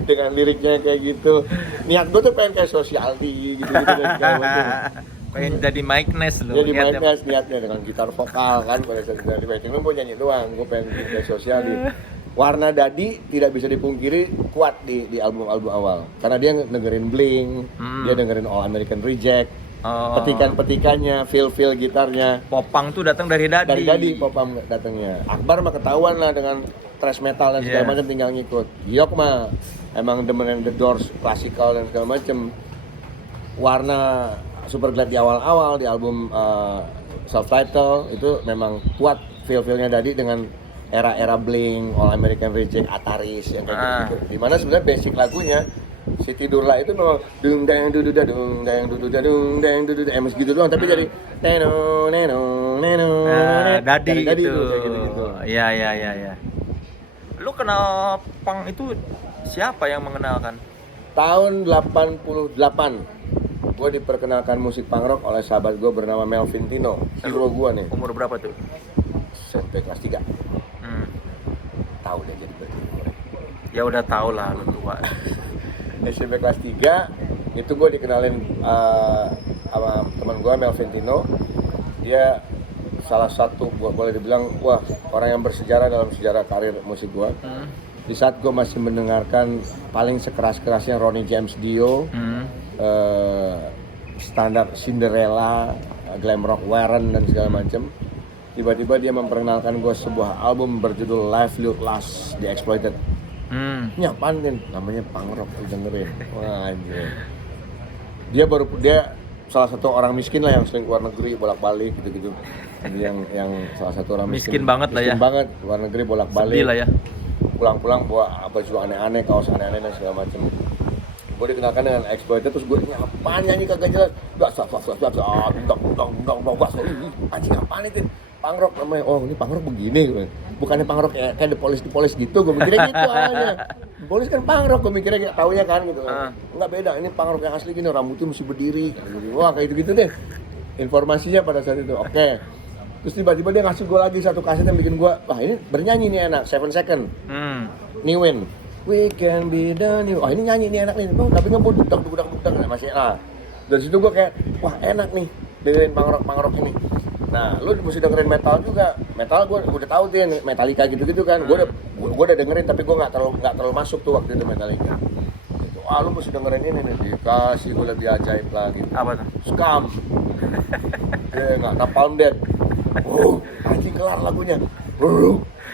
dengan liriknya kayak gitu. Niat gue tuh pengen kayak Sociality gitu pengen jadi Mike Ness loh. Jadi Mike Ness niatnya dengan gitar vokal kan pada saat dari Waiting Room mau nyanyi doang. Gue pengen kayak Sociality. Warna Dadi tidak bisa dipungkiri kuat di album-album awal karena dia dengerin Blink, dia dengerin All American Reject, petikan-petikannya, feel gitarnya. Popang tuh datang dari Dadi. Dari Dadi Popang datangnya. Akbar mah ketahuan lah dengan thrash metal dan segala macam tinggal ngikut. Giok mah emang demen The Doors, klasikal dan segala macam. Warna Superglad di awal-awal di album self title itu memang kuat feel-nya Dadi dengan era-era Blink, All American Reject, Ataris yang kayak gitu. Dimana sebenarnya basic lagunya si Tidurlah itu memang dung dang dududa MS gitu doang, tapi jadi neno Dadi gitu. Gitu. Iya. Lu kenal punk itu siapa yang mengenalkan? Tahun 88 gue diperkenalkan musik punk rock oleh sahabat gue bernama Melvin Tino, hero gue nih. Umur berapa tuh? SMP kelas 3. Tahu deh jadi berarti. Ya udah tahu lah lu tua. SMP kelas 3 itu gue dikenalin sama teman gue Melvin Tino. Dia salah satu boleh dibilang orang yang bersejarah dalam sejarah karir musik gue. Di saat gue masih mendengarkan paling sekeras-kerasnya Ronnie James Dio, standar Cinderella, glam rock Warren dan segala macam. Tiba-tiba dia memperkenalkan gue sebuah album berjudul Live Look Last The Exploited. Ini apaan kan? Namanya punk rock, lu dengerin. Wah anjir. Dia salah satu orang miskin lah yang sering keluar negeri bolak-balik gitu-gitu. Jadi yang salah satu orang Miskin banget lah ya. Miskin banget, luar negeri bolak-balik. Sedih lah ya. Pulang-pulang bawa baju aneh-aneh, kaos aneh-aneh dan segala macam. Gue dikenalkan dengan Exploited, terus gue nanya apaan nyanyi kagak jelas. Anjing apaan itu? Punk rock namanya. Oh ini punk rock begini. Bukannya punk rock kayak The Police gitu. Gue mikirnya gitu awalnya. The Police kan punk rock, gue mikirnya kayak taunya kan gitu. Enggak beda, ini punk rock yang asli gini, rambutnya mesti berdiri. Wah kayak gitu-gitu deh. Informasinya pada saat itu. Oke. Terus tiba-tiba dia ngasih gue lagi satu kaset yang bikin gue, wah ini bernyanyi nih enak, 7 Second. New Win. We can be the new. Wah ini nyanyi nih enak nih. Oh, tapi ngebut budak masih enak. Dari situ gue kayak, wah enak nih dengerin punk rock ini. Nah, lu mesti dengerin metal juga. Metal gue udah tahu tuh Metallica gitu-gitu kan. Gue udah dengerin tapi gue nggak terlalu masuk tuh waktu itu Metallica. Gitu. Lu mesti dengerin ini nih. Dikasih gue lebih ajaib lagi. Apa tuh? Scum. Nggak Napalm Death. Anjing kelar lagunya.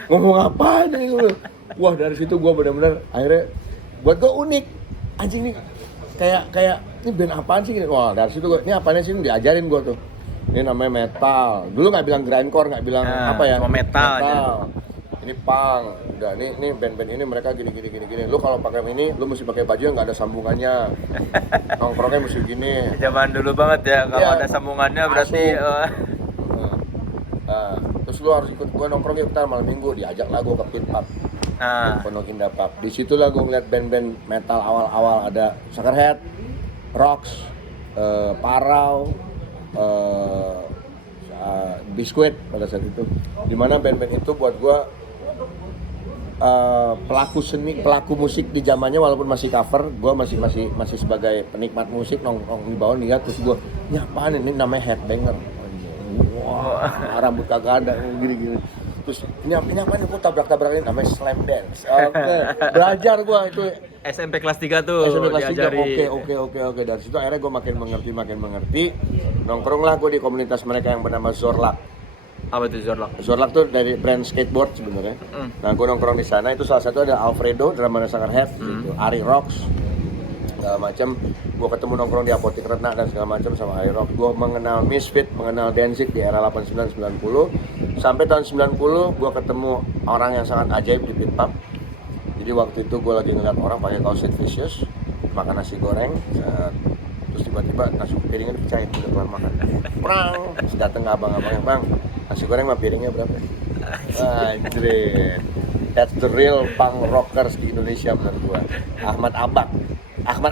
Ngomong apa nih gue? Wah dari situ gue benar-benar akhirnya buat gue unik. Anjing nih kayak ini band apaan sih? Wah dari situ gue ini apaan sih? Diajarin gue tuh. Ini namanya metal. Dulu nggak bilang grindcore, nggak bilang apa ya? Cuma metal aja. Ini punk. Udah ini band-band ini mereka gini. Lu kalau pakai ini, lu mesti pakai baju yang nggak ada sambungannya. Nongkrongnya mesti gini. Zaman dulu banget ya, kalau ada sambungannya berarti terus lu harus ikut gua nongkrong ya kita malam minggu, diajak lah gua ke Pit Pub. Pondok Indah Pub. Di situ lah gua ngeliat band-band metal awal-awal ada Suckerhead, Rocks, Parau, Biscuit pada saat itu. Dimana band-band itu buat gua pelaku musik di zamannya walaupun masih cover, gua masih sebagai penikmat musik nongkrong di bawah lihat terus gua, ini apaan ini namanya headbanger. Wah, rambut kagak ada gini. Terus ini apa nih, gua tabrak-tabrakin namanya slam dance. Oke. Belajar gua itu SMP kelas 3 tuh SMP kelas 3. diajari. Oke. Dari situ akhirnya gua makin mengerti. Nongkrong lah gua di komunitas mereka yang bernama Zorlak. Apa itu Zorlak? Zorlak tuh dari brand skateboard sebenarnya. Nah, gua nongkrong di sana itu salah satu ada Alfredo, drummer Suckerhead, gitu. Ari Rocks, segala macam. Gue ketemu nongkrong di Apotik Retna dan segala macam sama Ari Rock. Gue mengenal Misfit, mengenal Danzig di era 89-90. Sampai tahun 90 gue ketemu orang yang sangat ajaib di Pit Pub. Jadi waktu itu gue lagi ngeliat orang pakai kaos Sid Vicious, makan nasi goreng, terus tiba-tiba nasi piringnya dipecahin udah kelar makan. Perang, terus dateng abang-abangnya, bang, nasi goreng sama piringnya berapa? Anjir, that's the real punk rockers di Indonesia menurut gue. Ahmad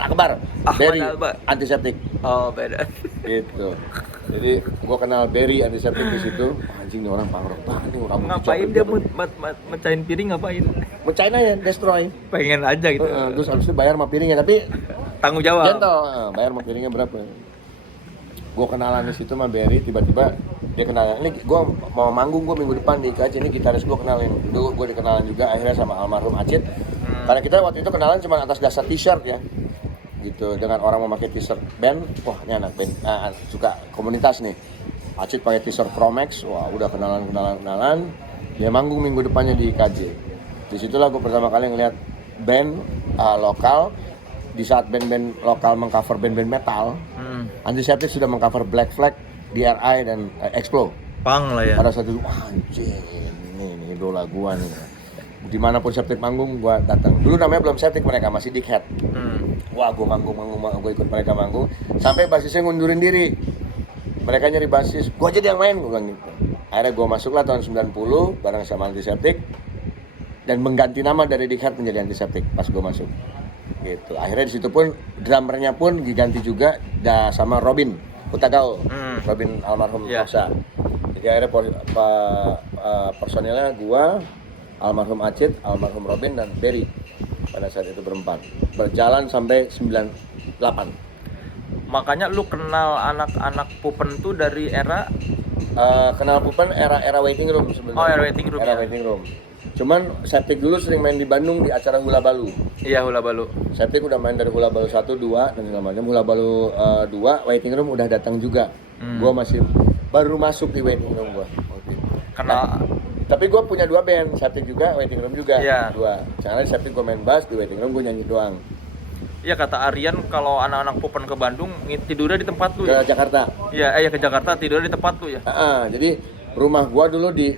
Akbar Berry antiseptik. Oh beda. Gitu. Jadi gua kenal Berry antiseptik di situ. Anjing nih orang punk rock banget nih, rambut Ngapain dia mecahin piring ngapain? mecahin aja, destroy. Pengen aja gitu. Terus habis itu bayar sama piringnya, tapi Tanggung jawab. gentle. Bayar sama piringnya berapa? Gua kenalan di situ sama Berry, tiba-tiba dia kenalan. Ini gua mau manggung gua minggu depan di IKJ, ini gitaris gua kenalin. Dulu gua dikenalan juga akhirnya sama almarhum Acit. Karena kita waktu itu kenalan cuma atas dasar t-shirt ya. Gitu, dengan orang memakai t-shirt band, wah ini anak band, suka komunitas nih. Acit pakai t-shirt Chromex, wah udah kenalan. Dia manggung minggu depannya di IKJ. Disitulah gue pertama kali ngeliat band lokal. Di saat band-band lokal mengcover band-band metal, Antiseptik sudah mengcover Black Flag, DRI dan Explo. Pang lah ya. Pada saat itu, wah anjing, ini idola gua nih. Dimanapun Septic manggung, gua datang. Dulu namanya belum Septic, mereka masih Dickhead. Wah, gua manggung, gua ikut mereka manggung. Sampai basisnya ngundurin diri. Mereka nyari basis, gua aja yang main, gua bilang gitu. Akhirnya gua masuklah tahun 90 bareng sama Antiseptic dan mengganti nama dari Dickhead menjadi Antiseptic pas gua masuk. Gitu. Akhirnya di situ pun drummernya pun diganti juga sama Robin Utagao, Robin almarhum Koksa. Jadi akhirnya personilnya gua, almarhum Acit, almarhum Robin dan Berry pada saat itu berempat. Berjalan sampai 98. Makanya lu kenal anak-anak Pupen tuh dari era Kenal Pupen era waiting room sebenarnya. Oh, era waiting room. Era Ya. waiting room. Cuman Septic dulu sering main di Bandung di acara Hula Balu. Iya, Hula Balu. Septic udah main dari Hula Balu 1, 2 dan segala macam. Hula Balu 2 waiting room udah datang juga. Gua masih baru masuk di waiting room gua waktu itu. Karena Tapi gua punya 2 band, Septic juga, waiting room juga. Iya. 2. Caranya Septic gua main bass, di waiting room gua nyanyi doang. ya kata Aryan kalau anak-anak Pupen ke Bandung tidurnya di tempat lu Ke ya. Jakarta. Iya, ke Jakarta tidurnya di tempat lu ya. Jadi rumah gua dulu di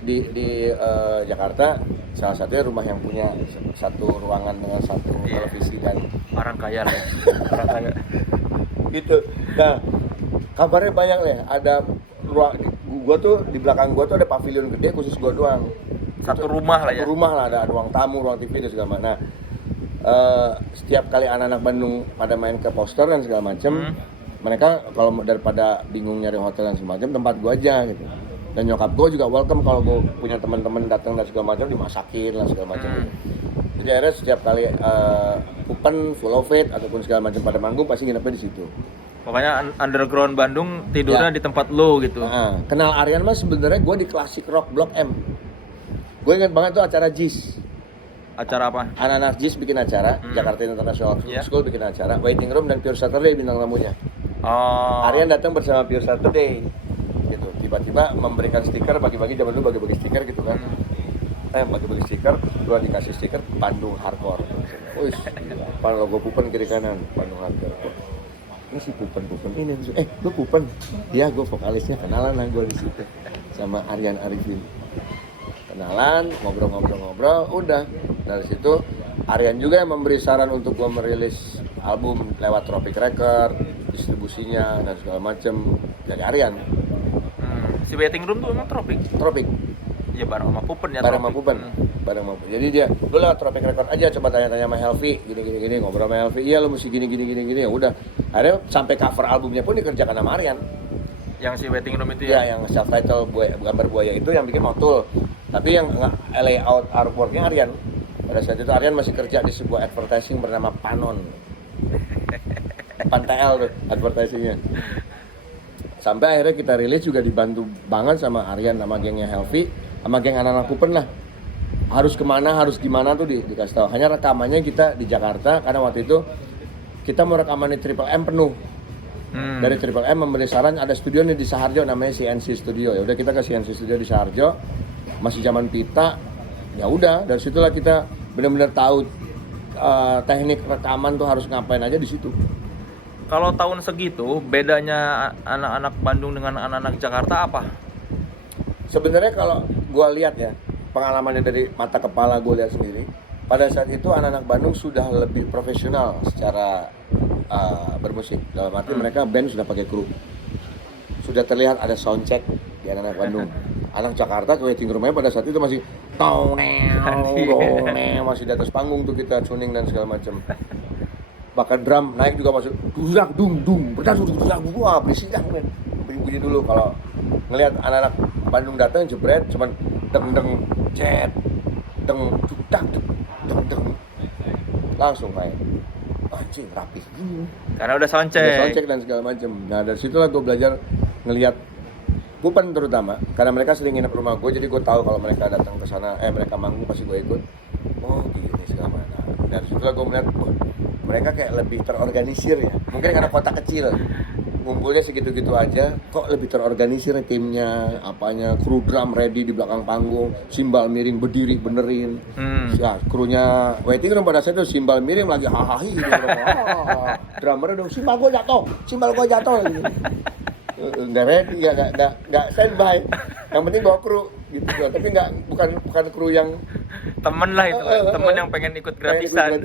Jakarta, salah satunya rumah yang punya satu ruangan dengan satu televisi dan Orang kaya lah ya. Orang kaya. gitu. Nah, kabarnya banyak nih, ada ruang gua tuh di belakang gua tuh ada pavilion gede khusus gua doang. Satu rumah lah ya. Satu rumah lah, ada ruang tamu, ruang TV dan segala macam. Nah, setiap kali anak-anak Bandung pada main ke poster dan segala macam, mereka kalau daripada bingung nyari hotel dan segala macam, tempat gua aja gitu. Dan nyokap gua juga welcome kalau gua punya teman-teman datang dan segala macam, dimasakin lah segala macam gitu. Jadi akhirnya setiap kali Pupen, Full of Faith ataupun segala macam pada manggung pasti nginepnya di situ. Pokoknya underground Bandung tidurnya di tempat lo gitu. Kenal Aryan mas sebenarnya gua di Classic Rock Blok M. Gue ingat banget tuh acara JIS. Acara apa? Anak-anak JIS bikin acara, Jakarta International School bikin acara, Waiting Room dan Pure Saturday bintang tamunya. Oh. Aryan datang bersama Pure Saturday, gitu. Tiba-tiba memberikan stiker, bagi-bagi zaman dulu bagi-bagi stiker gitu kan. Bagi-bagi stiker, gua dikasih stiker Bandung Hardcore. Wih, logo Pupen kiri kanan, Bandung Hardcore. Ini si Pupen ini, lu Pupen? Iya, gua vokalisnya, kenalan lah gua di situ sama Aryan Arifin. Kenalan, ngobrol, udah. Dari situ Aryan juga yang memberi saran untuk gua merilis album lewat Tropic Record, distribusinya dan segala macem dari Aryan. Si Waiting Room tuh emang Tropic? Tropic. Iya, bareng sama Pupen ya. Bareng sama Pupen. Bareng sama Pupen. Jadi dia, lu lewat Tropic Record aja, coba tanya-tanya sama Helvi, gini, ngobrol sama Helvi. Iya, lu mesti gini, ya udah. Akhirnya sampai cover albumnya pun dikerjakan sama Aryan. Yang si Waiting Room itu ya? Yang self-title gambar buaya itu yang bikin Motul. Tapi yang layout artworknya Aryan. Pada saat itu Aryan masih kerja di sebuah advertising bernama Panon. Pantel tuh advertisingnya. Sampai akhirnya kita rilis juga dibantu banget sama Aryan, sama gengnya Helvi, sama geng anak-anak Pupen lah. Harus kemana, harus gimana tuh dikasih tahu. Hanya rekamannya kita di Jakarta karena waktu itu kita mau rekaman di Triple M penuh. Dari Triple M memberi saran ada studio nih di Saharjo namanya CNC Studio. Ya udah kita ke CNC Studio di Saharjo. Masih zaman pita. Ya udah, dari situlah kita benar-benar tahu teknik rekaman tuh harus ngapain aja di situ. Kalau tahun segitu bedanya anak-anak Bandung dengan anak-anak Jakarta apa? Sebenarnya kalau gua lihat ya, pengalamannya dari mata kepala gua lihat sendiri, pada saat itu anak-anak Bandung sudah lebih profesional secara bermusik. Dalam arti mereka band sudah pakai kru. Sudah terlihat ada sound check di anak-anak Bandung. Anak Jakarta ke waiting room-nya pada saat itu masih masih di atas panggung tuh kita tuning dan segala macam. Bahkan drum naik juga masuk dudak dung wah berisik dah men. Bunyi dulu kalau ngelihat anak-anak Bandung datang jebret cuman deng cet deng langsung main. Anjing rapi gini. Karena udah soundcheck Dan segala macam. Nah dari situlah gue belajar ngelihat Pupen terutama karena mereka sering nginep rumah gue, jadi gue tahu kalau mereka datang ke sana, mereka manggung pasti gue ikut. Oh gini segala macam. Nah, dari situlah gue melihat mereka kayak lebih terorganisir ya. Mungkin karena kota kecil, ngumpulnya segitu-gitu aja, kok lebih terorganisir timnya, apanya, kru drum ready di belakang panggung, simbal miring berdiri benerin. Ya, krunya waiting room pada saat itu simbal miring lagi hahaha gitu. Drummernya dong, simbal gua jatuh gitu. Nggak ready, nggak standby. Yang penting bawa kru gitu. Tapi bukan kru yang temen lah itu, temen yang pengen ikut gratisan.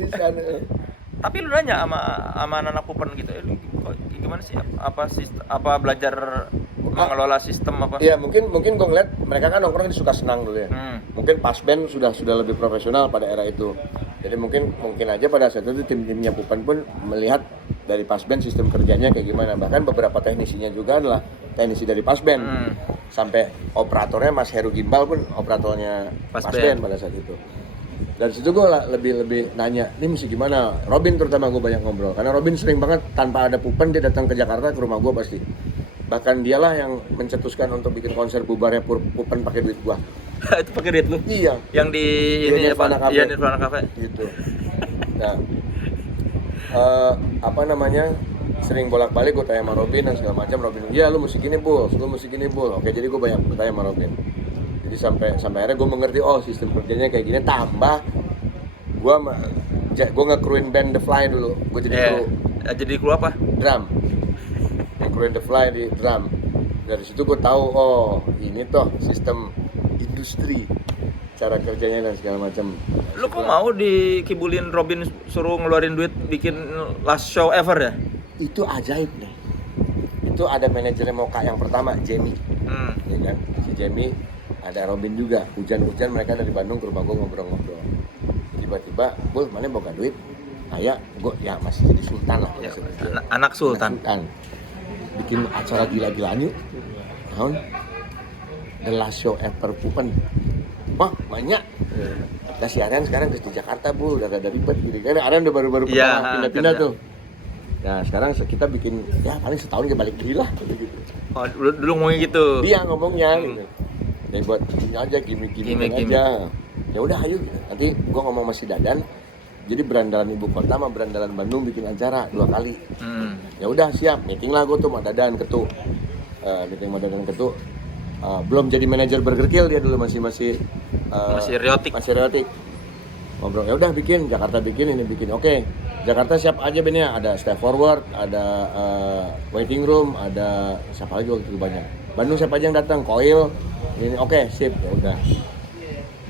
Tapi lu nanya sama anak Pupen gitu, gimana sih apa belajar mengelola sistem apa? Iya mungkin gue ngeliat mereka kan nongkrong suka senang dulu ya. Mungkin pas band sudah lebih profesional pada era itu. Jadi mungkin aja pada saat itu tim-timnya Pupen pun melihat dari pas band sistem kerjanya kayak gimana. Bahkan beberapa teknisinya juga adalah teknisi dari pas band. Sampai operatornya Mas Heru Gimbal pun operatornya pas band pada saat itu. Dari situ gue lebih nanya, ini mesti gimana? Robin terutama gue banyak ngobrol, karena Robin sering banget tanpa ada Pupen dia datang ke Jakarta ke rumah gue pasti. Bahkan dialah yang mencetuskan untuk bikin konser bubarnya Pupen pakai duit gue. Itu pakai duit lu? Iya. Yang di Di ini Nirvana apa? Cafe. Iya, Nirvana Cafe. Gitu. Nah, apa namanya, sering bolak-balik gue tanya sama Robin dan segala macam. Robin, iya lu mesti gini Bul, lu mesti gini Bul. Oke, jadi gue banyak bertanya sama Robin. Jadi sampai akhirnya gue mengerti, oh sistem kerjanya kayak gini. Tambah gue nge-crewin band The Fly dulu. Gue jadi kru Jadi kru apa? drum, nge-crewin The Fly di drum. Dari situ gue tahu, oh ini toh sistem industri, cara kerjanya dan segala macam. Lu kok mau dikibulin Robin suruh ngeluarin duit bikin last show ever ya? Itu ajaib deh. Itu ada manajernya Moka yang pertama, Jamie, ya kan? Si Jamie, ada Robin juga. Hujan-hujan mereka dari Bandung ke rumah gue ngobrol-ngobrol. Tiba-tiba, Bul, mana boga duit? Kayak gue ya masih jadi sultan lah. Ya, anak sultan. Bikin acara gila-gilaan yuk. Tahun The Last Show Ever Pupen. Wah, banyak. Nah, si Aryan sekarang di Jakarta, Bu, udah ada ribet gitu. Kan Aryan udah baru-baru pindah-pindah tuh. Nah, sekarang kita bikin ya paling setahun dia balik diri lah gitu. Oh, dulu ngomongin gitu. Dia ngomongnya gitu. Dan buat ini aja gimmick aja. Ya udah ayo gitu. Nanti gua ngomong sama si Dadan. Jadi berandalan ibu kota sama berandalan Bandung bikin acara 2 kali. Ya udah siap, meeting lah gua tuh sama Dadan Ketu. Meeting sama Dadan Ketu. Belum jadi manajer Burger Kill dia dulu masih riotik. Masih riotik. Ngobrol, ya udah bikin Jakarta bikin ini bikin. Oke. Jakarta siap aja bandnya, ada step forward, ada waiting room, ada siapa lagi waktu itu banyak. Bandung siapa aja yang datang, Koil. Ini oke, sip, ya udah.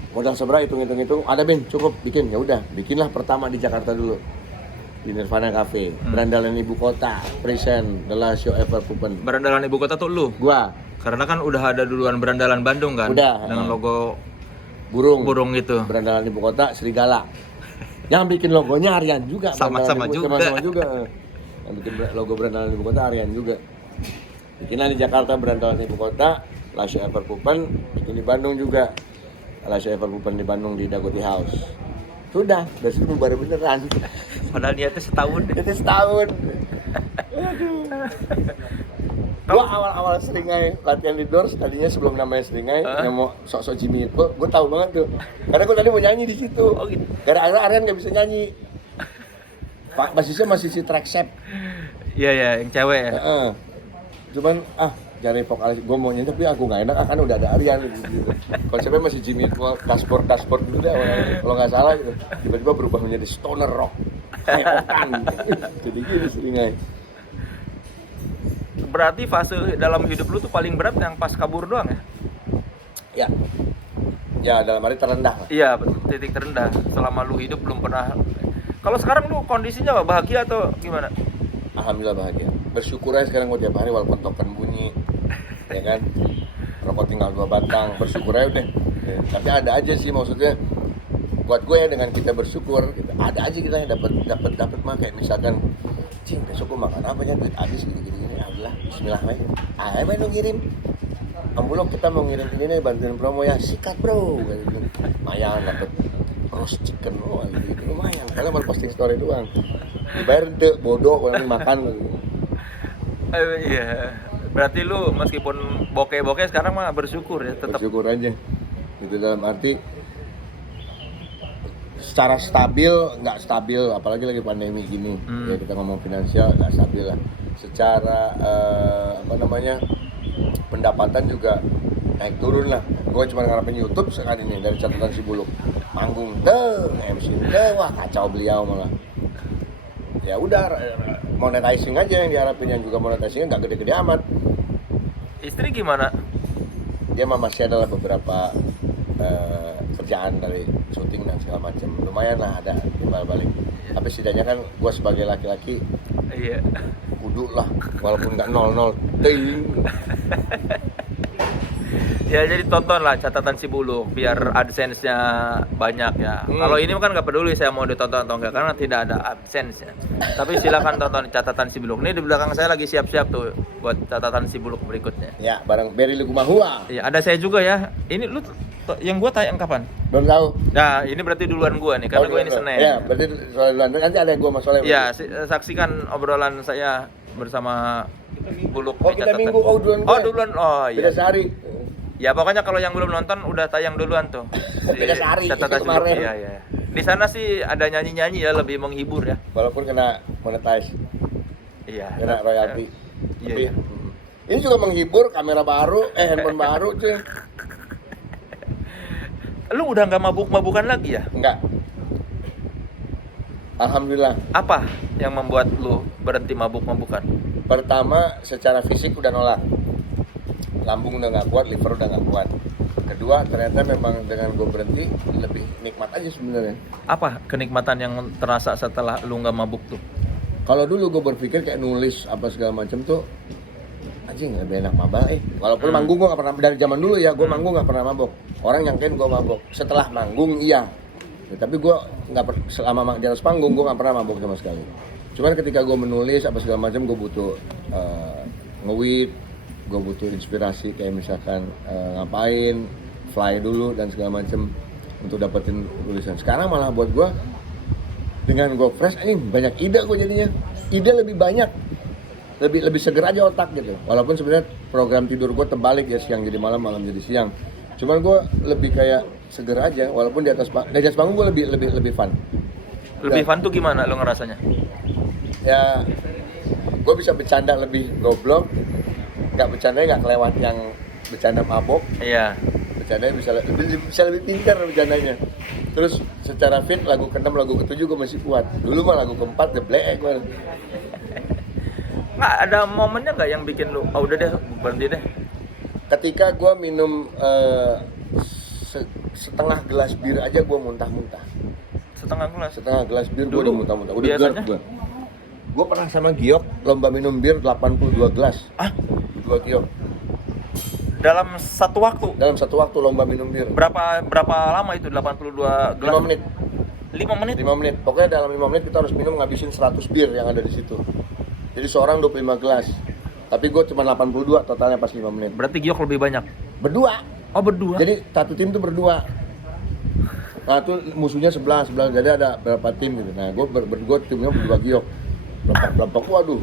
Modal seberapa hitung, ada Ben, cukup bikin. Ya udah, bikinlah pertama di Jakarta dulu. Di Nirvana Cafe, berandalan ibu kota, present The Last Show Ever Pupen. Berandalan ibu kota tuh lu? Gua. Karena kan udah ada duluan berandalan Bandung kan? Udah. Dengan logo burung gitu. Berandalan ibu kota serigala. Yang bikin logonya Aryan juga. Sama-sama juga. Yang bikin logo berandalan ibu kota Aryan juga. Bikinlah di Jakarta berandalan ibu kota, Last Show Ever Pupen, bikin di Bandung juga. Last Show Ever Pupen di Bandung di Dagoti House. Sudah, dari situ baru beneran. Padahal niatnya setahun. Itu setahun. Gua awal-awal Seringai latihan di Doors, tadinya sebelum namanya Seringai, yang mau sok-sok Jimmy itu, gua tahu banget tuh. Karena gua tadi mau nyanyi di situ. Oh gitu. Gara-gara Aryan nggak bisa nyanyi. Pak basisnya masih si Tracksep. Iya, yang cewek ya. Cuman cari vokalis, gua mau nyanyi tapi aku nggak enak, kan udah ada Aryan gitu. Konsepnya masih Jimmy dashboard gitu deh awalnya. Kalau nggak salah gitu. Tiba-tiba berubah menjadi stoner rock. Kayak Okan. Jadi gitu Seringai. Berarti fase dalam hidup lu tuh paling berat yang pas kabur doang ya? Ya. Ya, dalam arti terendah lah. Iya, titik terendah. Selama lu hidup belum pernah. Kalau sekarang lu kondisinya apa? Bahagia atau gimana? Alhamdulillah bahagia. Bersyukur aja sekarang gue tiap hari walaupun token bunyi. Ya kan? Rokok tinggal 2 batang. Bersyukur aja udah. Ya, tapi ada aja sih maksudnya buat gue ya dengan kita bersyukur, gitu. Ada aja kita yang dapat mah kayak misalkan cing besok gue makan apa ya, duit habis gini alhamdulillah bismillah ayo main lo ngirim ambulok kita mau ngirim ini nih bantuin promo ya sikat bro gitu. Lumayan dapet roast chicken gitu. Lumayan kalian malah posting story doang dibayar deh bodoh orang makan gitu. Iya. Berarti lu meskipun bokeh-bokeh sekarang mah bersyukur ya, tetap bersyukur aja gitu, dalam arti secara stabil, nggak stabil, apalagi lagi pandemi gini. Ya kita ngomong finansial nggak stabil lah. Secara pendapatan juga naik turun lah. Gue cuma ngarepin YouTube sekarang ini dari catatan si Buluk. Manggung MC wah kacau beliau malah. Ya udah monetizing aja yang diharapin, yang juga monetizingnya nggak gede-gede amat. Istri gimana? Dia masih adalah beberapa kerjaan dari syuting dan segala macam, lumayan lah ada timbal balik. Tapi setidaknya kan gue sebagai laki-laki Iya. kudu lah walaupun nggak 0-0 ting. Ya jadi tonton lah catatan si Buluk biar AdSense-nya banyak ya. Kalau ini kan nggak peduli saya mau ditonton atau enggak karena tidak ada AdSense ya. Tapi silakan tonton catatan si Buluk. Ini di belakang saya lagi siap-siap tuh buat catatan si Buluk berikutnya. Ya bareng Berry Likumahua. Iya ada saya juga ya. Ini lu yang gua tayang kapan? Belum tahu. Nah ini berarti duluan gua nih karena gua ini Senin. Ya berarti soal duluan nanti ada gue sama Soleh. Iya saksikan obrolan saya bersama Buluk. Oh kita minggu duluan gue. Oh duluan oh iya. Beda sehari. Ya pokoknya kalau yang belum nonton udah tayang duluan tuh. Beda sehari, Setelah itu kemarin. Iya, iya. Di sana sih ada nyanyi-nyanyi ya, lebih menghibur ya. Walaupun kena monetize, Iya. kena royalti. Iya, Tapi iya. ini juga menghibur, kamera baru, handphone baru cuy. Lu udah nggak mabuk-mabukan lagi ya? Enggak. Alhamdulillah. Apa yang membuat lu berhenti mabuk-mabukan? Pertama, secara fisik udah nolak. Lambung udah nggak kuat, liver udah nggak kuat. Kedua, ternyata memang dengan gue berhenti lebih nikmat aja sebenarnya. Apa kenikmatan yang terasa setelah lu nggak mabuk tuh? Kalau dulu gue berpikir kayak nulis apa segala macam tuh, anjing lebih enak mabal. Walaupun manggung gue nggak pernah, dari zaman dulu ya gue manggung nggak pernah mabok. Orang nyangkain gue mabok. Setelah manggung iya. Ya, tapi gue selama di atas panggung gue nggak pernah mabok sama sekali. Cuman ketika gue menulis apa segala macam gue butuh nge-weed, gue butuh inspirasi kayak misalkan ngapain, fly dulu dan segala macam untuk dapetin tulisan. Sekarang malah buat gue dengan gue fresh, banyak ide gue jadinya. Ide lebih banyak, lebih seger aja otak gitu. Walaupun sebenarnya program tidur gue terbalik ya, siang jadi malam, malam jadi siang. Cuman gue lebih kayak seger aja, walaupun di atas panggung gue lebih fun. Lebih fun tuh gimana lo ngerasanya? Ya, gue bisa bercanda lebih goblok, nggak bercandanya nggak kelewat yang bercanda mabok. Iya. Bercandanya bisa lebih pintar bercandanya. Terus secara fit lagu ke-6, lagu ke-7 gue masih kuat. Dulu mah lagu ke-4 geblek gue. Nggak ada momennya nggak yang bikin lu, udah deh berhenti deh? Ketika gue minum setengah gelas bir aja gue muntah-muntah. Setengah gelas bir gue udah muntah-muntah. Udah biasanya? GERD gue. Gue pernah sama Giok lomba minum bir 82 gelas. 2 Giok. Dalam satu waktu? Dalam satu waktu lomba minum bir. Berapa lama itu 82 gelas? 5 menit. 5 menit? 5 menit. Pokoknya dalam 5 menit kita harus minum ngabisin 100 bir yang ada di situ. Jadi seorang 25 gelas. Tapi gue cuma 82 totalnya pas 5 menit. Berarti Giok lebih banyak? Berdua. Oh berdua? Jadi satu tim tuh berdua. Nah tuh musuhnya sebelah. Jadi ada berapa tim gitu. Nah gue timnya berdua Giok. Lompat, waduh.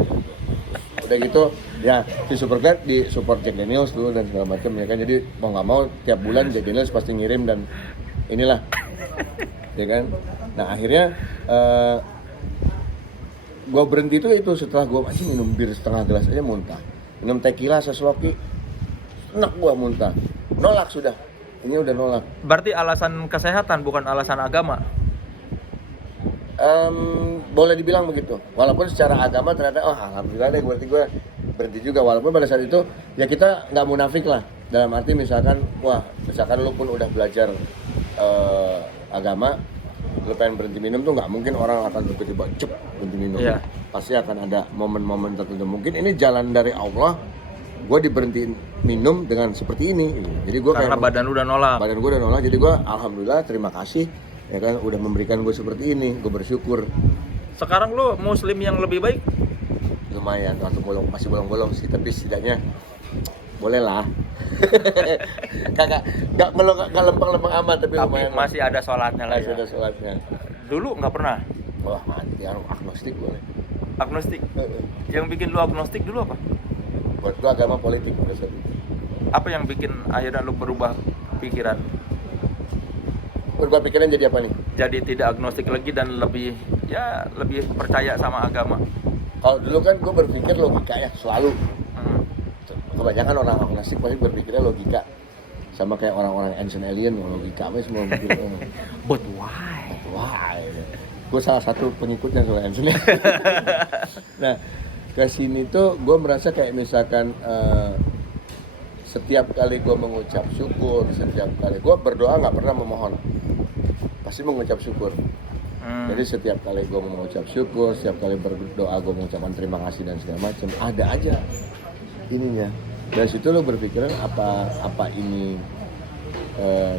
Udah gitu ya si Superglad di support Jack Daniels dulu dan segala macam ya kan. Jadi mau nggak mau tiap bulan Jack Daniels pasti ngirim dan inilah ya kan. Nah akhirnya gue berhenti itu setelah gue masih minum bir setengah gelas aja muntah. Minum tequila seseloki enak gue muntah. Nolak sudah. Ini udah nolak. Berarti alasan kesehatan bukan alasan agama? Boleh dibilang begitu. Walaupun secara agama ternyata alhamdulillah deh berarti gue berhenti juga. Walaupun pada saat itu ya kita nggak munafik lah. Dalam arti misalkan misalkan lu pun udah belajar agama, lu pengen berhenti minum tuh nggak mungkin orang akan tiba-tiba berhenti minum. Iya. Pasti akan ada momen-momen tertentu. Mungkin ini jalan dari Allah. Gue diberhentiin minum dengan seperti ini. Jadi gue Karena badan lu udah nolak. Badan gue udah nolak. Jadi gue alhamdulillah terima kasih ya kan udah memberikan gue seperti ini. Gue bersyukur. Sekarang lu muslim yang lebih baik? Lumayan, masih bolong-bolong sih, tapi setidaknya boleh lah. Gak lempeng-lempeng amat, tapi lumayan. Masih ada sholatnya lah Masih ya. ada sholatnya. Dulu nggak pernah? Wah mati, agnostik boleh. Agnostik? Yang bikin lu agnostik dulu apa? Buat gue agama politik pada saat itu. Apa yang bikin akhirnya lu berubah pikiran? Berubah pikiran jadi apa nih? Jadi tidak agnostik lagi dan lebih percaya sama agama. Kalau dulu kan gue berpikir logika ya selalu. Kebanyakan orang agnostik pasti berpikirnya logika. Sama kayak orang-orang ancient alien, logika semua mikir. But why? Why? Gue salah satu pengikutnya soal ancient alien. Nah, ke sini tuh gue merasa kayak misalkan setiap kali gue mengucap syukur, setiap kali gue berdoa nggak pernah memohon, pasti mengucap syukur. Jadi setiap kali gue mengucap syukur, setiap kali berdoa gue mengucapkan terima kasih dan segala macam, ada aja ininya. Dari situ lo berpikiran apa ini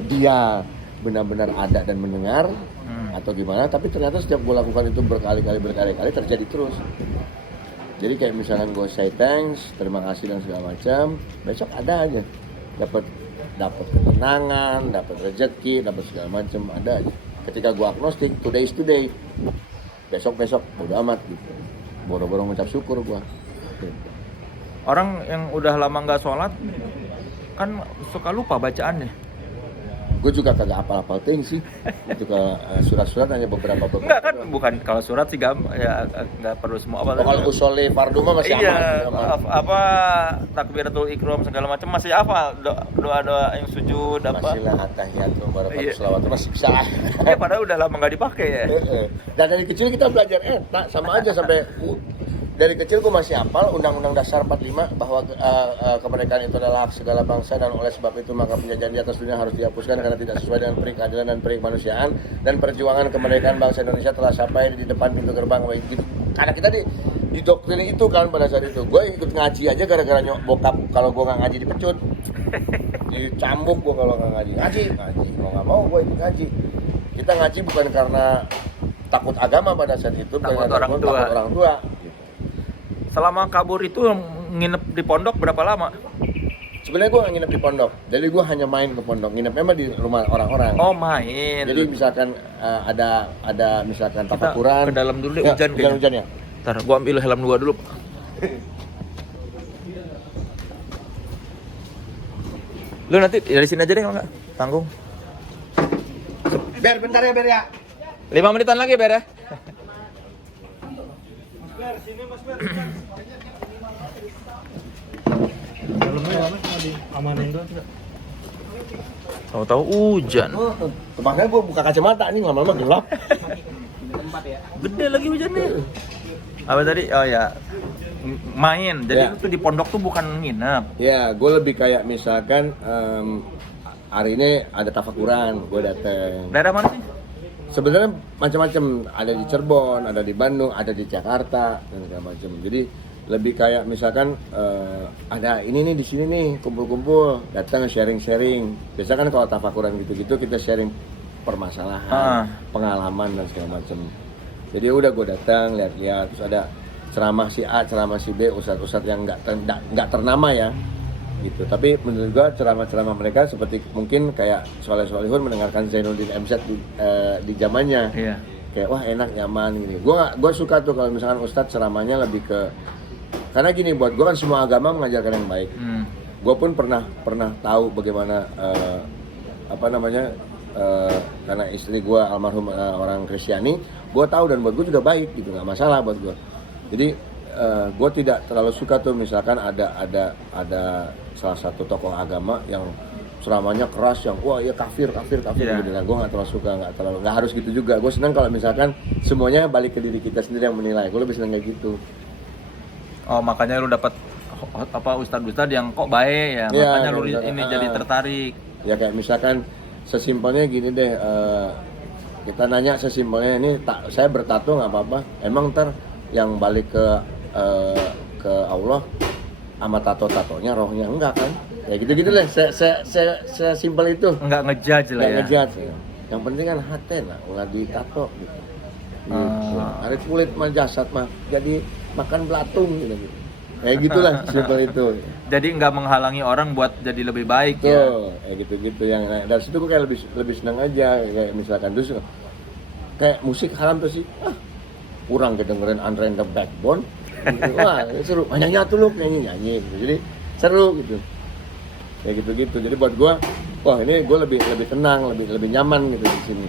dia benar-benar ada dan mendengar atau gimana? Tapi ternyata setiap gue lakukan itu berkali-kali terjadi terus. Jadi kayak misalkan gue say thanks, terima kasih dan segala macam, besok ada aja dapat ketenangan, dapat rezeki, dapat segala macam, ada aja. Ketika gue agnostik, today is today, besok bodo amat gitu, boro-boro ngucap syukur gue. Orang yang udah lama nggak sholat kan suka lupa bacaannya. Gue juga kagak hafal-hafal ting sih. Itu kalau surat-surat hanya beberapa. Enggak kan, bukan kalau surat sih ya nggak perlu semua apa. Kalau usolli fardu mah masih iya, aman. apa takbiratul ikram segala macam masih hafal, doa-doa yang sujud apa. Masih lah atahiyatu barakatuh Iya. selawat masih bisa. Ya padahal udah lama nggak dipakai ya. Dan dari kecil kita belajar sama aja sampai dari kecil gue masih hafal Undang-Undang Dasar 45 bahwa kemerdekaan itu adalah hak segala bangsa dan oleh sebab itu maka penjajahan di atas dunia harus dihapuskan karena tidak sesuai dengan peri keadilan dan peri kemanusiaan dan perjuangan kemerdekaan bangsa Indonesia telah sampai di depan pintu gerbang gitu. Karena kita didoktrin itu kan pada saat itu. Gue ikut ngaji aja gara-gara bokap kalau gue nggak ngaji dipecut, dicambuk gue kalau nggak ngaji mau nggak mau gue ikut ngaji. Kita ngaji bukan karena takut agama pada saat itu, Takut karena orang tua. takut orang tua. Selama kabur itu nginep di pondok berapa lama? Sebenarnya gue nggak nginep di pondok, jadi gue hanya main ke pondok. Nginepnya mah di rumah orang-orang. Oh main. Jadi misalkan ada misalkan Kita tafakuran. ke dalam dulu deh, Nggak, hujan kayaknya. hujan ya. Ntar gua ambil helm 2 dulu. Lu nanti dari sini aja deh kalau nggak tanggung. Ber bentar ya Ber ya. 5 menitan lagi Ber ya. Tahu-tahu hujan. Makanya gue buka kacamata nih lama-lama gelap. Gede lagi hujannya. Apa tadi? Oh ya. Main. Jadi Ya. lu tuh di pondok tuh bukan nginep. Ya, gue lebih kayak misalkan hari ini ada tafakuran, gue dateng. Daerah mana sih? Sebenarnya macam-macam, ada di Cirebon, ada di Bandung, ada di Jakarta dan segala macam. Jadi lebih kayak misalkan ada ini nih di sini nih kumpul-kumpul, datang sharing-sharing. Biasa kan kalau tafakuran gitu-gitu kita sharing permasalahan, pengalaman dan segala macam. Jadi udah gue datang lihat-lihat, terus ada ceramah si A, ceramah si B, ustadz-ustadz yang nggak ternama ya. Gitu. Tapi menurut gua ceramah-ceramah mereka seperti mungkin kayak Soleh-Solihun mendengarkan Zainuddin MZ di zamannya. Iya. Kayak wah enak nyaman gini. Gua suka tuh kalau misalkan ustadz ceramahnya lebih ke karena gini buat gua kan semua agama mengajarkan yang baik. Gua pun pernah tahu bagaimana karena istri gua almarhum orang Kristiani, gua tahu dan buat gua juga baik gitu, nggak masalah buat gua. Jadi gue tidak terlalu suka tuh misalkan ada salah satu tokoh agama yang ceramahnya keras yang wah ya kafir Yeah. gitu. Nah, gue nggak terlalu suka, nggak harus gitu juga. Gue senang kalau misalkan semuanya balik ke diri kita sendiri yang menilai. Gue lebih senang kayak gitu. Oh makanya lu dapat ustadz-ustadz yang kok baik ya, Iya, makanya lu ustadz, ini jadi tertarik. Ya kayak misalkan sesimpelnya gini deh, kita nanya sesimpelnya ini saya bertato nggak apa-apa. Emang ntar yang balik ke Allah sama tato-tatonya rohnya enggak kan? Ya gitu-gitu lah, sesimpel itu. Enggak ngejudge lah ya. Ngejudge ya. Yang penting kan hati lah, ulah ditato gitu. Gitu. Ada kulit mah jasad mah jadi makan belatung gitu. Kayak gitulah simpel itu. Jadi nggak menghalangi orang buat jadi lebih baik ya. Tuh, kayak gitu-gitu yang dari situ gue kayak lebih senang aja kayak misalkan terus kayak musik haram tuh sih. Kurang kedengeran Unrain the Backbone. Gitu. Wah, seru. Nyanyi tuh lu nyanyi gitu. Jadi seru gitu. Kayak gitu-gitu. Jadi buat gua, wah ini gua lebih tenang, lebih nyaman gitu di sini.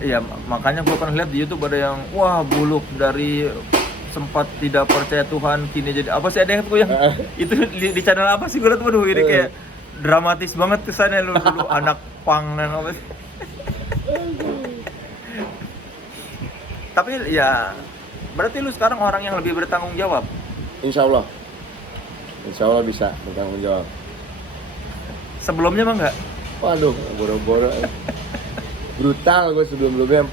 Iya, makanya gua pernah lihat di YouTube ada yang wah buluk dari sempat tidak percaya Tuhan kini jadi apa sih, ada yang tuh yang itu di channel apa sih gua lihat, waduh ini kayak dramatis banget kesannya lu dulu anak pang dan apa sih. Tapi ya berarti lu sekarang orang yang lebih bertanggung jawab. Insya Allah bisa bertanggung jawab. Sebelumnya mah enggak? Waduh, boro-boro. Brutal gue sebelum-sebelumnya,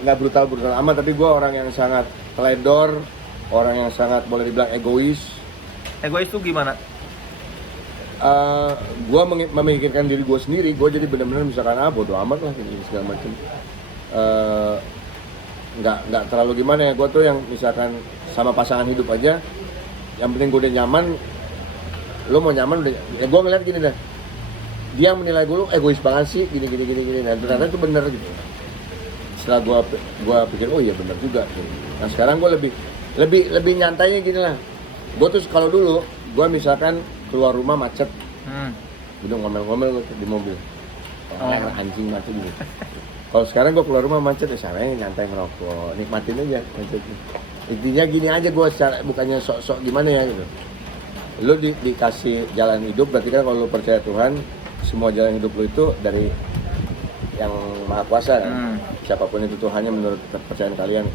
nggak brutal amat, tapi gue orang yang sangat teledor, orang yang sangat boleh dibilang egois. Egois tuh gimana? Gue memikirkan diri gue sendiri, gue jadi benar-benar misalkan bodo amat lah ini segala macam. Nggak terlalu gimana ya, gue tuh yang misalkan sama pasangan hidup aja, yang penting gue udah nyaman, lo mau nyaman udah, ya gue ngeliat gini dah, dia yang menilai gue, lo egois banget sih, gini, nah ternyata itu bener gitu. Setelah gue pikir, oh iya bener juga gitu. Nah sekarang gue lebih nyantainya gini lah, gue tuh kalau dulu, gue misalkan keluar rumah macet, Hmm. udah ngomel-ngomel gua di mobil. Oh. Anjing macet gitu. Kalau sekarang gue keluar rumah macet ya caranya nyantai ngerokok, nikmatin aja macetnya. Intinya gini aja gue bukannya sok-sok gimana ya gitu. Lu dikasih jalan hidup, berarti kan kalau lu percaya Tuhan, semua jalan hidup lu itu dari yang Maha Kuasa kan. Siapapun itu Tuhannya menurut kepercayaan kalian.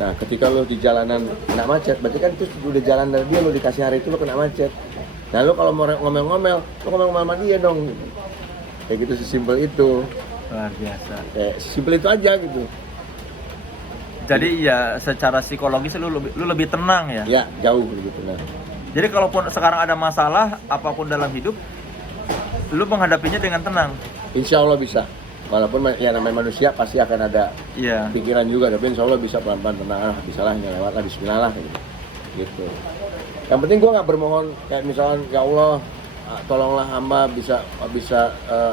Nah, ketika lu di jalanan kena macet, berarti kan itu udah jalan dari dia, lu dikasih hari itu lu kena macet. Nah, lu kalau mau ngomel-ngomel, lu ngomel-ngomel sama dia dong. Kayak gitu, sesimpel itu. Luar biasa. Kayak sesimpel itu aja gitu. Jadi ya secara psikologis lu lebih tenang ya. Ya, jauh gitu nah. Jadi kalaupun sekarang ada masalah apapun dalam hidup, lu menghadapinya dengan tenang. Insya Allah bisa. Walaupun ya namanya manusia pasti akan ada Iya. pikiran juga, tapi insya Allah bisa pelan-pelan tenang, bisa lah, lewat lah, bismillah lah gitu. Yang penting gue nggak bermohon kayak misalkan ya Allah tolonglah hamba bisa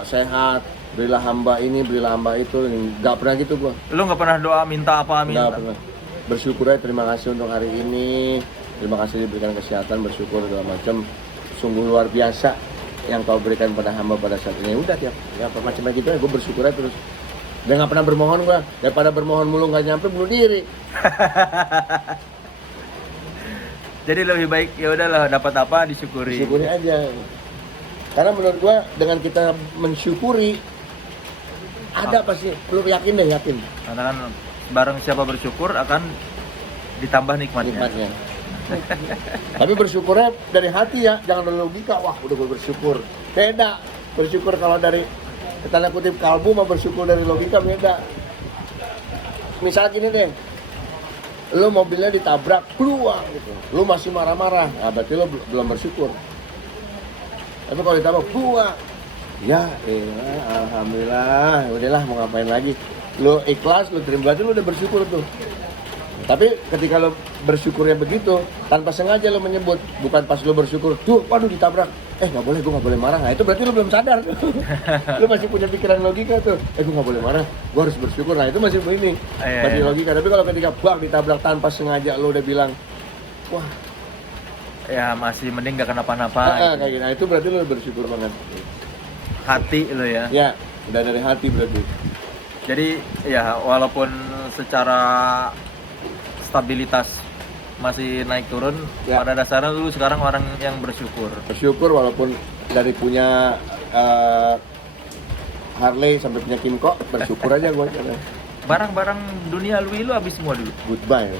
sehat, berilah hamba ini, berilah hamba itu, nggak pernah gitu gue. Lu nggak pernah doa minta apa minta? Nggak pernah. Bersyukur aja, terima kasih untuk hari ini, terima kasih diberikan kesehatan, bersyukur segala macam, sungguh luar biasa yang kau berikan pada hamba pada saat ini. Udah tiap macam gitu ya, gue bersyukur aja terus. Dan nggak pernah bermohon gue, daripada bermohon mulu nggak nyampe bunuh diri. Jadi lebih baik ya udahlah dapat apa disyukuri. Syukuri aja. Karena menurut gue dengan kita mensyukuri ada pasti, lu yakin deh, yakin Karena kan bareng siapa bersyukur akan ditambah nikmatnya. nikmatnya. Tapi bersyukurnya dari hati ya, jangan dari logika. Wah udah gue bersyukur. Beda. Bersyukur kalau dari tanda kutip kalbu sama bersyukur dari logika beda. Misal gini deh, lu mobilnya ditabrak, peluang gitu, lu masih marah-marah, nah, berarti lu belum bersyukur. Tapi kalau ditabrak, peluang, ya alhamdulillah, udahlah mau ngapain lagi, lu ikhlas, lu terima, berarti lu udah bersyukur tuh. Tapi ketika lo bersyukurnya begitu, tanpa sengaja lo menyebut, bukan pas lo bersyukur, tuh, waduh ditabrak, nggak boleh, gue nggak boleh marah. Nah itu berarti lo belum sadar, lo masih punya pikiran logika tuh, gue nggak boleh marah, gue harus bersyukur. Nah itu masih begini, masih logika. Tapi kalau ketika bang ditabrak tanpa sengaja, lo udah bilang, wah, Ya masih mending gak kenapa-napa. kayak gini. Nah itu berarti lo bersyukur banget. Hati lo ya. Ya, udah dari hati berarti. Jadi ya walaupun secara stabilitas masih naik turun, Ya. pada dasarnya lu sekarang orang yang bersyukur. Bersyukur walaupun dari punya Harley sampai punya Kimco, bersyukur aja gue. Barang-barang dunia lu habis semua dulu. Goodbye.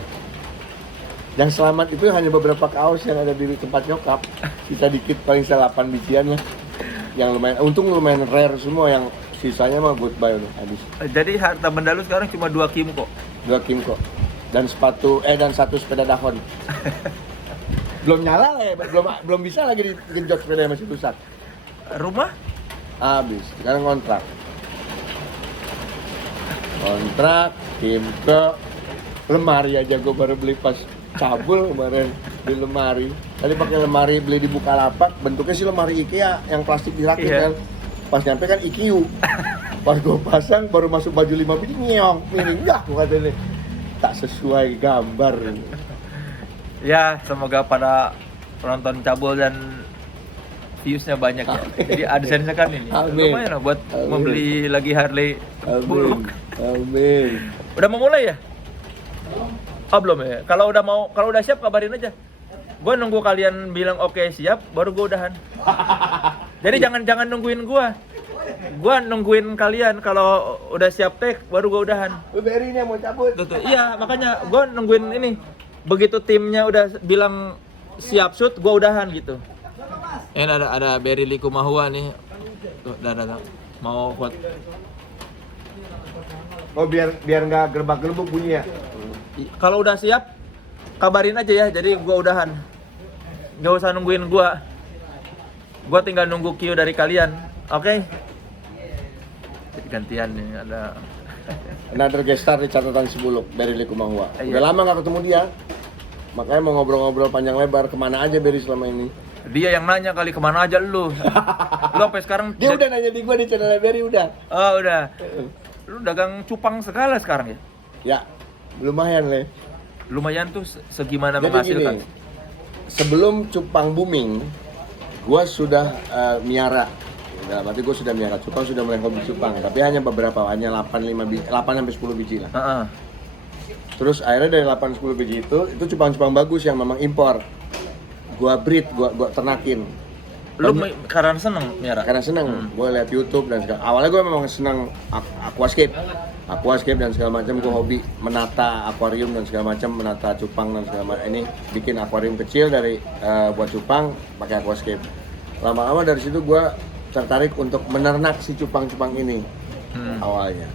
Yang selamat itu hanya beberapa kaos yang ada di tempat nyokap. Sisa dikit, paling 8 bijian lah. Yang lumayan, untung lumayan rare semua, yang sisanya mah goodbye udah habis. Jadi harta benda lu sekarang cuma 2 Kimco. 2 Kimco. Dan dan 1 sepeda dahon. Belum nyala lah ya, belum bisa lagi digenjot sepeda masih rusak. Rumah? Habis, sekarang kontrak. Kimco, lemari aja gue baru beli pas cabul kemarin di lemari. Tadi pakai lemari beli di Bukalapak, bentuknya sih lemari IKEA yang plastik dirakit kan. Pas nyampe kan IQ. Pas gue pasang baru masuk baju 5 biji nyong, miring dah gue kata ini. Tak sesuai gambar. Ya, semoga pada penonton cabul dan viewsnya banyak ya. Jadi AdSense-nya kan ini. Amin. Lumayan lah buat membeli lagi Harley buluk. Amin. Udah mau mulai ya? Oh belum ya. Kalau udah siap kabarin aja. Gue nunggu kalian bilang oke siap, baru gue udahan. Jadi jangan nungguin gue. Gue nungguin kalian kalau udah siap take, baru gue udahan. Beri ini mau cabut. Tuh, iya makanya gue nungguin ini. Begitu timnya udah bilang siap shoot, gue udahan gitu. Ini ada Berry Likumahua nih. Tuh, dah. Mau buat. Oh biar nggak gerbak-gerbuk bunyi ya. Kalau udah siap, kabarin aja ya. Jadi gue udahan. Gak usah nungguin gue. Gue tinggal nunggu Q dari kalian. Oke? Gantian nih ada. Another guest star di catatan si Buluk, Berry Likumahua. Iya. Udah lama nggak ketemu dia. Makanya mau ngobrol-ngobrol panjang lebar, kemana aja Berry selama ini. Dia yang nanya kali kemana aja lu. Lu sampai sekarang Dia udah nanya di gua di channel Berry udah. Oh udah. Lu dagang cupang segala sekarang ya? Ya, lumayan Le. Lumayan tuh segimana Jadi menghasilkan. gini, sebelum cupang booming, Gua sudah miara. Dalam arti gue sudah miara cupang, sudah mulai hobi cupang, tapi hanya beberapa, hanya 8 sampai 10 biji lah. Heeh. Terus akhirnya dari 8-10 biji itu cupang-cupang bagus yang memang impor. Gua breed, gua ternakin. Lu karena seneng miara? Karena seneng, gue liat YouTube dan segala. Awalnya gue memang seneng aquascape dan segala macam. Gue hobi menata akuarium dan segala macam, menata cupang dan segala macam. Ini bikin akuarium kecil dari buat cupang pakai aquascape. Lama-lama dari situ gue tertarik untuk menernak si cupang-cupang ini awalnya.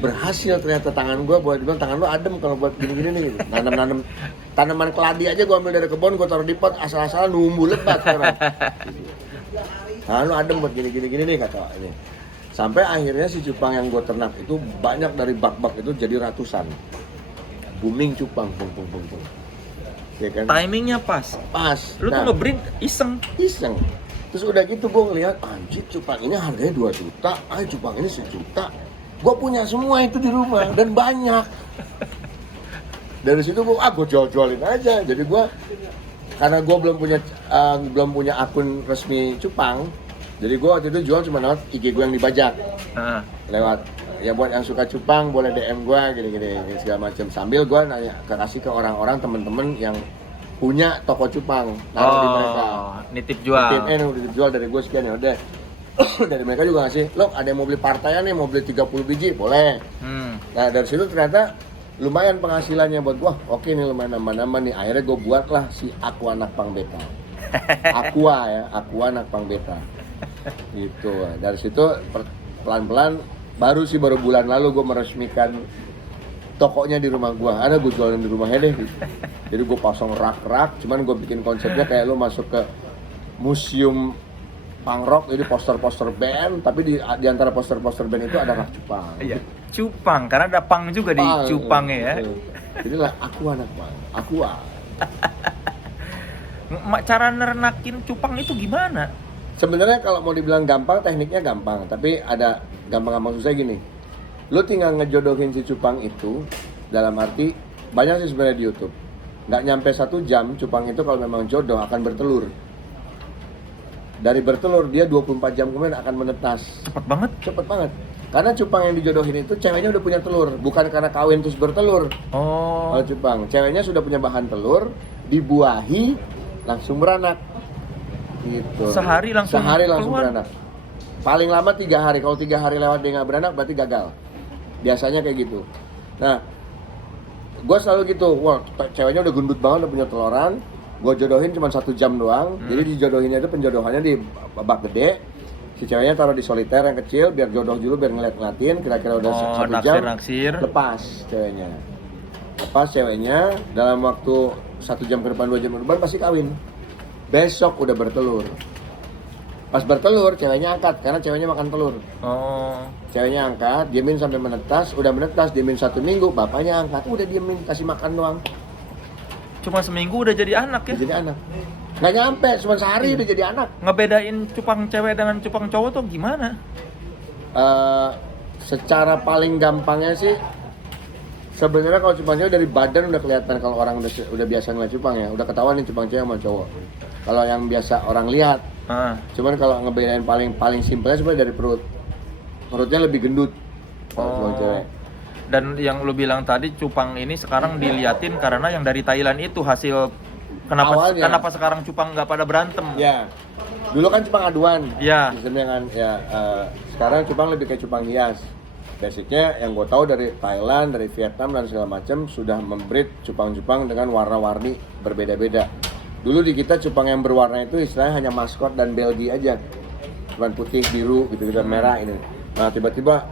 Berhasil ternyata tangan gue, buat dibilang tangan lu adem kalau buat gini-gini nih gitu. Nanam tanaman keladi aja gue ambil dari kebun, gue taruh di pot, asal-asalan numbuh lebat sekarang. Tangan lu adem buat gini-gini nih kata ini. Sampai akhirnya si cupang yang gue ternak itu banyak dari bak-bak itu jadi ratusan. Booming cupang, pung. Ya kan? Timingnya pas. Lu tuh nge-breed iseng. Terus udah gitu gue ngeliat, anjir cupang ini harganya 2 juta, cupang ini 1 juta. Gue punya semua itu di rumah dan banyak. Dari situ gue jual-jualin aja. Jadi gue karena gue belum punya akun resmi cupang, jadi gue waktu itu jual cuma lewat IG gue yang dibajak. Lewat ya buat yang suka cupang boleh DM gue gini segala macam. Sambil gue nanya kasih ke orang-orang temen-temen yang punya toko cupang, taruh di mereka. Nitip jual dari gue sekian ya udah. Dari mereka juga ngasih, lo ada yang mau beli partaian nih, mau beli 30 biji, boleh. Nah dari situ ternyata lumayan penghasilannya buat gua. Oke nih lumayan nambah-nambah nih. Akhirnya gua buatlah si Aqua Nakpang Beta. Aqua Nakpang Beta. Gitu. Dari situ pelan-pelan baru bulan lalu gua meresmikan tokonya di rumah gua. Ada gua jualan di rumahnya deh. Jadi gua pasang rak-rak, cuman gua bikin konsepnya kayak lo masuk ke museum punk rock, jadi poster-poster band, tapi di antara poster-poster band itu ada rak cupang. Iya, cupang, karena ada pang juga di cupangnya ya. Jadi lah Aqua Nakpang, Aqua. Cara nernakin cupang itu gimana? Sebenarnya kalau mau dibilang gampang, tekniknya gampang, tapi ada gampang-gampang susah gini. Lu tinggal ngejodohin si cupang itu, dalam arti banyak sih sebenarnya di YouTube. Nggak nyampe 1 jam cupang itu kalau memang jodoh akan bertelur. Dari bertelur dia 24 jam kemudian akan menetas. Cepet banget. Karena cupang yang dijodohin itu ceweknya udah punya telur, bukan karena kawin terus bertelur. Kalau cupang, ceweknya sudah punya bahan telur, dibuahi langsung beranak. Gitu. Sehari langsung beranak. Paling lama 3 hari. Kalau 3 hari lewat dia nggak beranak berarti gagal. Biasanya kayak gitu. Nah, gue selalu gitu. Wah, ceweknya udah gendut banget, udah punya teloran. Gue jodohin cuma 1 jam doang. Jadi dijodohinnya itu penjodohannya di bak gede. Si ceweknya taruh di soliter yang kecil biar jodoh dulu, biar ngeliat-ngeliatin. Kira-kira udah 1 jam lepas ceweknya dalam waktu 1 jam ke depan, 2 jam ke depan pasti kawin. Besok udah bertelur. Pas bertelur ceweknya angkat karena ceweknya makan telur. Ceweknya angkat, diemin sampai menetas. Udah menetas, diemin 1 minggu, bapaknya angkat. Udah diemin, kasih makan doang. Cuma seminggu udah jadi anak ya? Udah jadi anak. Nggak nyampe, cuma sehari udah jadi anak. Ngebedain cupang cewek dengan cupang cowok tuh gimana? Secara paling gampangnya sih, sebenarnya kalau cupang cewek dari badan udah kelihatan kalau orang udah biasa ngeliat cupang ya, udah ketahuan nih cupang cewek sama cowok. Kalau yang biasa orang lihat. Cuman kalau ngebedain paling simpelnya sebenarnya dari perut. Perutnya lebih gendut kalau cupang cewek. Dan yang lu bilang tadi cupang ini sekarang diliatin karena yang dari Thailand itu hasil kenapa sekarang cupang nggak pada berantem? Ya, dulu kan cupang aduan. Ya. Sistemnya kan ya. Sekarang cupang lebih kayak cupang hias. Basicnya yang gue tahu dari Thailand, dari Vietnam dan segala macam sudah membreed cupang-cupang dengan warna-warni berbeda-beda. Dulu di kita cupang yang berwarna itu istilahnya hanya maskot dan Belgia aja, cuman putih, biru, gitu-gitu, merah ini. Nah tiba-tiba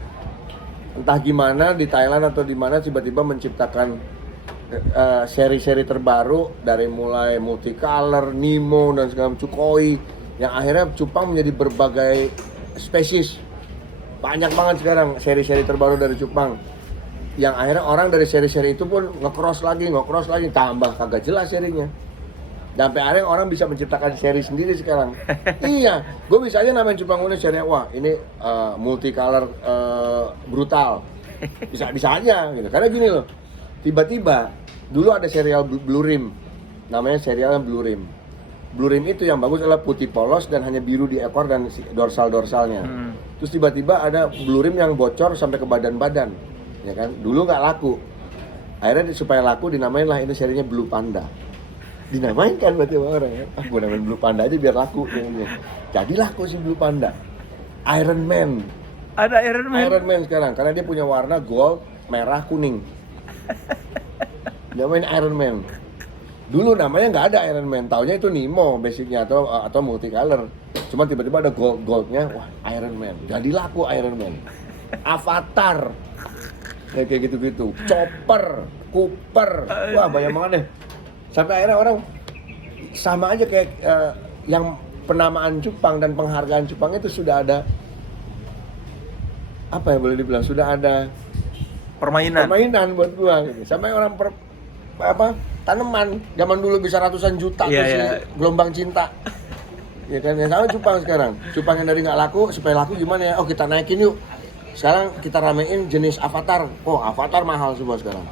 entah gimana di Thailand atau di mana tiba-tiba menciptakan seri-seri terbaru dari mulai multicolor, Nemo dan segala macam, Sukhoi, yang akhirnya cupang menjadi berbagai spesies. Banyak banget sekarang seri-seri terbaru dari cupang. Yang akhirnya orang dari seri-seri itu pun nge-cross lagi, tambah kagak jelas serinya. Sampai akhirnya orang bisa menciptakan seri sendiri sekarang. Iya, gue bisa aja namain cupang unik serinya, wah ini multicolor brutal. Bisa aja gitu. Karena gini loh, tiba-tiba dulu ada serial Blue Rim, namanya serial Blue Rim. Blue Rim itu yang bagus adalah putih polos dan hanya biru di ekor dan dorsal-dorsalnya. Terus tiba-tiba ada Blue Rim yang bocor sampai ke badan-badan, ya kan? Dulu nggak laku. Akhirnya supaya laku dinamain lah ini serinya Blue Panda. Dinamain kan berarti sama orang ya. Gue namain Blue Panda aja biar laku. Jadi laku si Blue Panda. Iron Man. Ada Iron Man. Iron Man sekarang karena dia punya warna gold, merah, kuning. Namanya Iron Man. Dulu namanya nggak ada Iron Man, taunya itu Nemo basicnya atau multicolor. Cuma tiba-tiba ada goldnya, wah Iron Man. Jadi laku Iron Man. Avatar, ya, kayak gitu-gitu. Chopper, Cooper, wah banyak banget deh. Sampai akhirnya orang sama aja kayak yang penamaan cupang dan penghargaan cupang itu sudah ada apa ya boleh dibilang sudah ada permainan buat gua gitu. Sampai orang tanaman zaman dulu bisa ratusan juta gelombang cinta ya kan ya sama cupang sekarang. Cupang yang dari nggak laku supaya laku gimana ya, oh kita naikin yuk, sekarang kita ramein jenis avatar. Oh avatar mahal semua sekarang.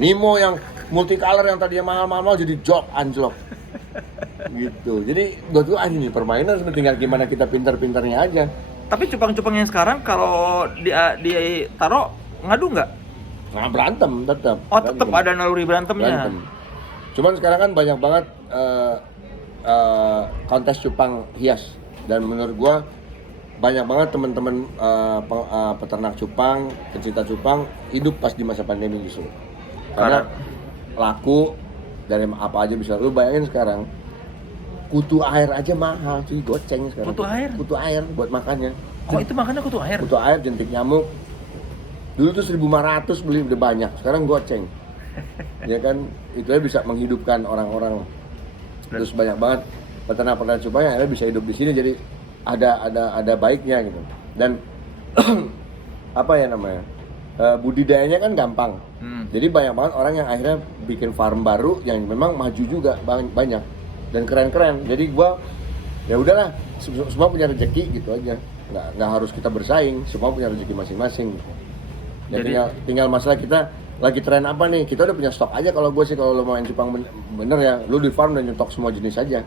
Nemo yang multicolor yang tadinya mahal-mahal jadi anjlok gitu. Jadi buat gua ini permainan, tinggal gimana kita pintar-pintarnya aja. Tapi cupang-cupang yang sekarang kalau ditaruh ngadu nggak? Nah berantem tetap. Oh tetap ada naluri berantemnya. Cuman sekarang kan banyak banget kontes cupang hias dan menurut gua banyak banget teman-teman peternak cupang, pencinta cupang hidup pas di masa pandemi justru. Karena laku dari apa aja bisa. Lu bayangin sekarang kutu air aja mahal cuy, goceng sekarang. Kutu air buat makannya. Oh itu makannya kutu air? Kutu air jentik nyamuk. Dulu tuh 1.500 beli udah banyak, sekarang goceng. Ya kan, itu aja bisa menghidupkan orang-orang. Terus banyak banget peternak-peternak cupang yang akhirnya bisa hidup di sini, jadi ada baiknya gitu. Dan apa ya namanya? Budidayanya kan gampang. Jadi banyak banget orang yang akhirnya bikin farm baru yang memang maju juga banyak dan keren-keren. Jadi gua ya udahlah, semua punya rezeki gitu aja. Nggak harus kita bersaing, semua punya rezeki masing-masing. Ya, jadi tinggal masalah kita lagi tren apa nih, kita udah punya stok aja. Kalau gue sih kalau lo main cupang bener ya, lu di farm dan nyetok semua jenis aja.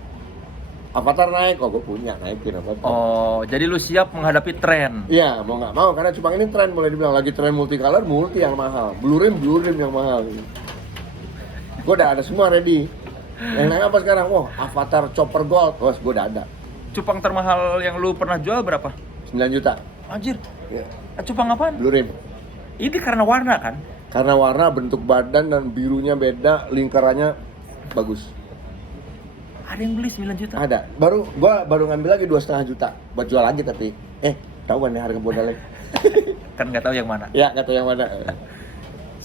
Avatar naik, gue punya, naikin Avatar. Oh, jadi lu siap menghadapi tren? Iya, mau nggak mau, karena cupang ini tren, boleh dibilang lagi tren multicolor, multi yang mahal, Blue Rim yang mahal. Gue udah ada semua ready. Yang naik apa sekarang? Wah, Avatar Chopper Gold, gue udah ada. Cupang termahal yang lu pernah jual berapa? 9 juta. Anjir. Ya. Cupang apaan? Blue Rim. Ini karena warna kan? Karena warna, bentuk badan dan birunya beda, lingkarannya bagus. Ada yang beli 9 juta? Ada. Gua baru ngambil lagi 2,5 juta buat jual lagi tapi tahu kan ya harga modalnya? Kan nggak tahu yang mana. Ya, nggak tahu yang mana.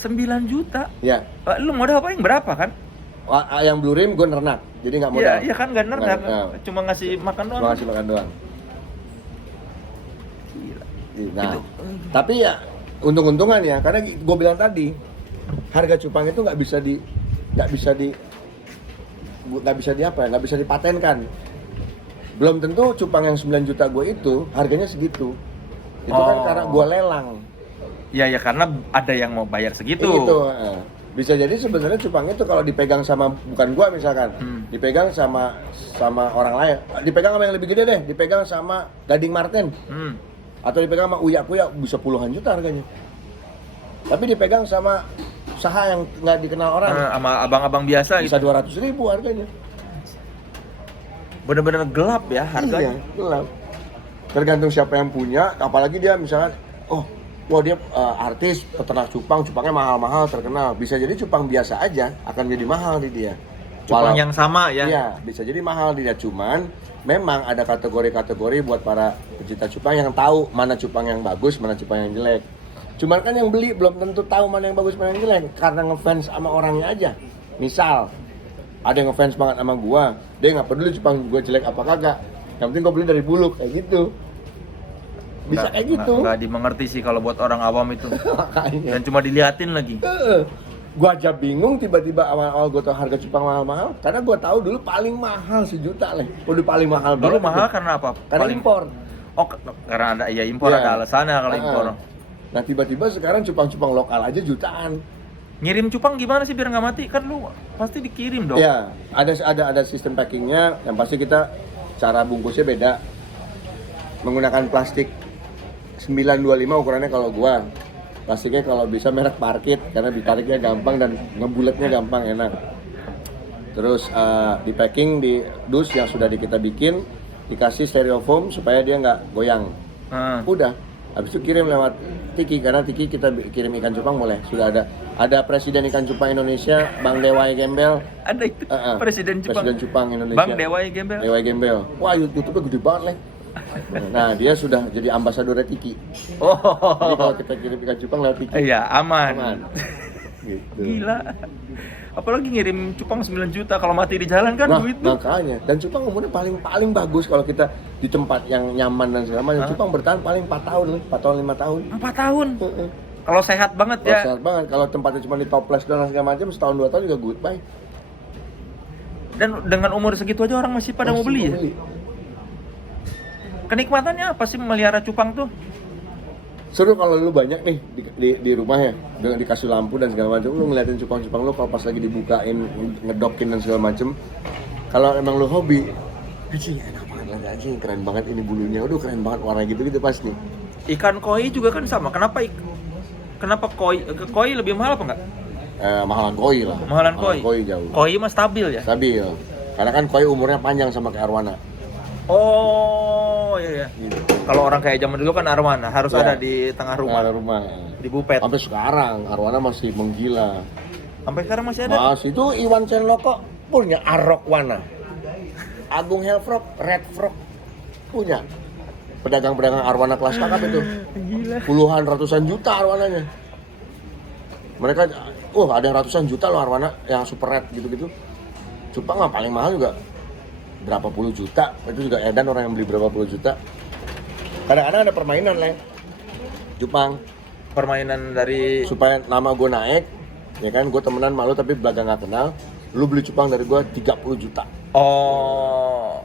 9 juta? Ya. Lu modal apa yang berapa kan? Yang Blue Rim gue nernak, jadi nggak modal. Iya kan nggak nernak, cuma ngasih makan doang. Cuma ngasih makan doang. Gila. Nah, Gitu. Tapi ya untung-untungan ya, karena gue bilang tadi harga cupang itu nggak bisa dipatenkan. Belum tentu cupang yang 9 juta gue itu harganya segitu. Itu kan karena gue lelang. Iya ya, karena ada yang mau bayar segitu. Gitu. Bisa jadi sebenarnya cupang itu kalau dipegang sama bukan gua misalkan, dipegang sama orang lain, dipegang sama yang lebih gede deh, dipegang sama Gading Marten, atau dipegang sama Uya Kuya bisa puluhan juta harganya. Tapi dipegang sama usaha yang nggak dikenal orang, sama abang-abang biasa bisa 200.000 harganya. Bener-bener gelap ya harganya. Iya, gelap. Tergantung siapa yang punya, apalagi dia misalkan, wah dia artis, peternak cupangnya mahal-mahal, terkenal. Bisa jadi cupang biasa aja akan jadi mahal di dia. Cupang yang sama ya? Iya, bisa jadi mahal di dia. Cuman memang ada kategori-kategori buat para pecinta cupang yang tahu mana cupang yang bagus, mana cupang yang jelek. Cuman kan yang beli belum tentu tahu mana yang bagus, mana yang jelek, karena ngefans sama orangnya aja. Misal, ada yang ngefans banget sama gua, dia nggak peduli cupang gua jelek apa kagak. Yang penting gua beli dari buluk, kayak gitu. Bisa kayak gitu. Nggak dimengerti sih kalau buat orang awam itu. Makanya. Dan cuma diliatin lagi. Gua aja bingung tiba-tiba awal-awal gua tahu harga cupang mahal-mahal, karena gua tahu dulu paling mahal sejuta lah. Udah paling mahal Dulu banget. mahal karena apa? Karena impor. Oh, karena ada impor, ada alasannya kalau impor. Nah tiba-tiba sekarang cupang-cupang lokal aja jutaan. Ngirim cupang gimana sih biar nggak mati? Kan lu pasti dikirim dong. Ya, ada sistem packingnya. Yang pasti kita cara bungkusnya beda. Menggunakan plastik 925 ukurannya kalau gua. Plastiknya kalau bisa merek Parkit karena ditariknya gampang dan ngebuletnya gampang, enak. Terus di packing di dus yang sudah kita bikin, dikasih styrofoam supaya dia nggak goyang. Udah, habis itu kirim lewat Tiki, karena Tiki kita kirim ikan cupang boleh. Sudah ada Presiden Ikan Cupang Indonesia, Bang Dewai Gembel. Ada itu Presiden Cupang Indonesia. Bang Dewai Gembel. Dewai Gembel. Wah, YouTube-nya gede banget, Leh. Nah, dia sudah jadi ambasador Tiki. Oh. Jadi kalau kita kirim ikan cupang lewat Tiki. Iya, aman. Gitu. Gila. Apalagi ngirim cupang 9 juta kalau mati di jalan kan Nah, duit tuh. makanya. Dan cupang umurnya paling bagus kalau kita di tempat yang nyaman dan segala macam. Cupang bertahan paling 4 tahun, 4 tahun 5 tahun. 4 tahun. Kalau sehat banget ya. Sehat banget. Kalau tempatnya cuma di toples dan segala macam, setahun 2 tahun juga goodbye. Dan dengan umur segitu aja orang masih pada mau beli ya. Kenikmatannya apa sih memelihara cupang tuh? Seru kalau lu banyak nih di rumah ya, dengan dikasih lampu dan segala macam, lu ngeliatin cupang-cupang lu kalau pas lagi dibukain, ngedokin dan segala macam. Kalau emang lu hobi, anjing enak banget lagi, anjing keren banget ini bulunya, aduh keren banget warna gitu pasti. Ikan koi juga kan sama. Kenapa koi lebih mahal apa enggak? Mahalan koi lah. Mahalan koi. Koi jauh. Koi mah stabil ya? Stabil. Karena kan koi umurnya panjang sama kayak arwana. Oh, iya. Gitu. Kalau orang kayak zaman dulu kan arwana harus Ya. ada di tengah rumah. Di bupet. Sampai sekarang arwana masih menggila. Sampai sekarang masih ada. Mas itu Iwan Cenloko punya Arokwana. Agung Helfrog, Red Frog punya. Pedagang-pedagang arwana kelas kakap itu. Gila. Puluhan ratusan juta arwananya. Mereka ada yang ratusan juta loh arwana yang super red gitu-gitu. Cupang mah paling mahal juga berapa puluh juta. Itu juga edan orang yang beli berapa puluh juta. Kadang-kadang ada permainan lah. Cupang Permainan dari supaya nama gue naik, ya kan, gue temenan malu tapi belakang nggak kenal, lu beli cupang dari gue 30 juta. Oh.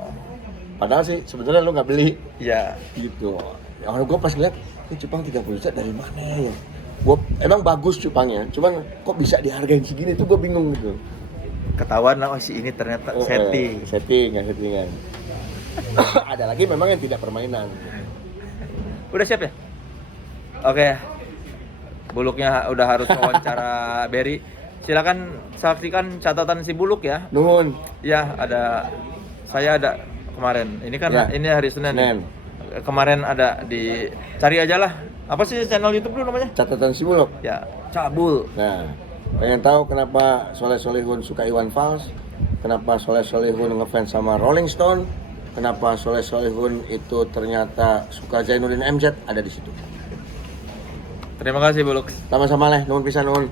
Padahal sih sebenarnya lu nggak beli, Ya. gitu. Ya kalau gue pas ngeliat, ini cupang 30 juta dari mana ya? Gue emang bagus cupangnya, cuman kok bisa dihargain segini tuh gue bingung gitu. Ketahuan lah, oh si ini ternyata settingan. Settingan. Ada lagi memang yang tidak permainan. Udah siap ya? Oke. Buluknya udah harus wawancara Berry. Silakan saksikan catatan si Buluk ya. Nuhun. Ya, saya ada kemarin. Ini kan Ya. ini hari Senin. Kemarin ada cari aja lah. Apa sih channel YouTube lu namanya? Catatan si Buluk. Ya, Cabul. Nah, pengen tahu kenapa Soleh Solihun suka Iwan Fals? Kenapa Soleh Solihun ngefans sama Rolling Stone? Kenapa Soleh Solihun itu ternyata suka Zainuddin MZ? Ada di situ. Terima kasih Buluk. Sama-sama Leh, nuhun pisan nuhun.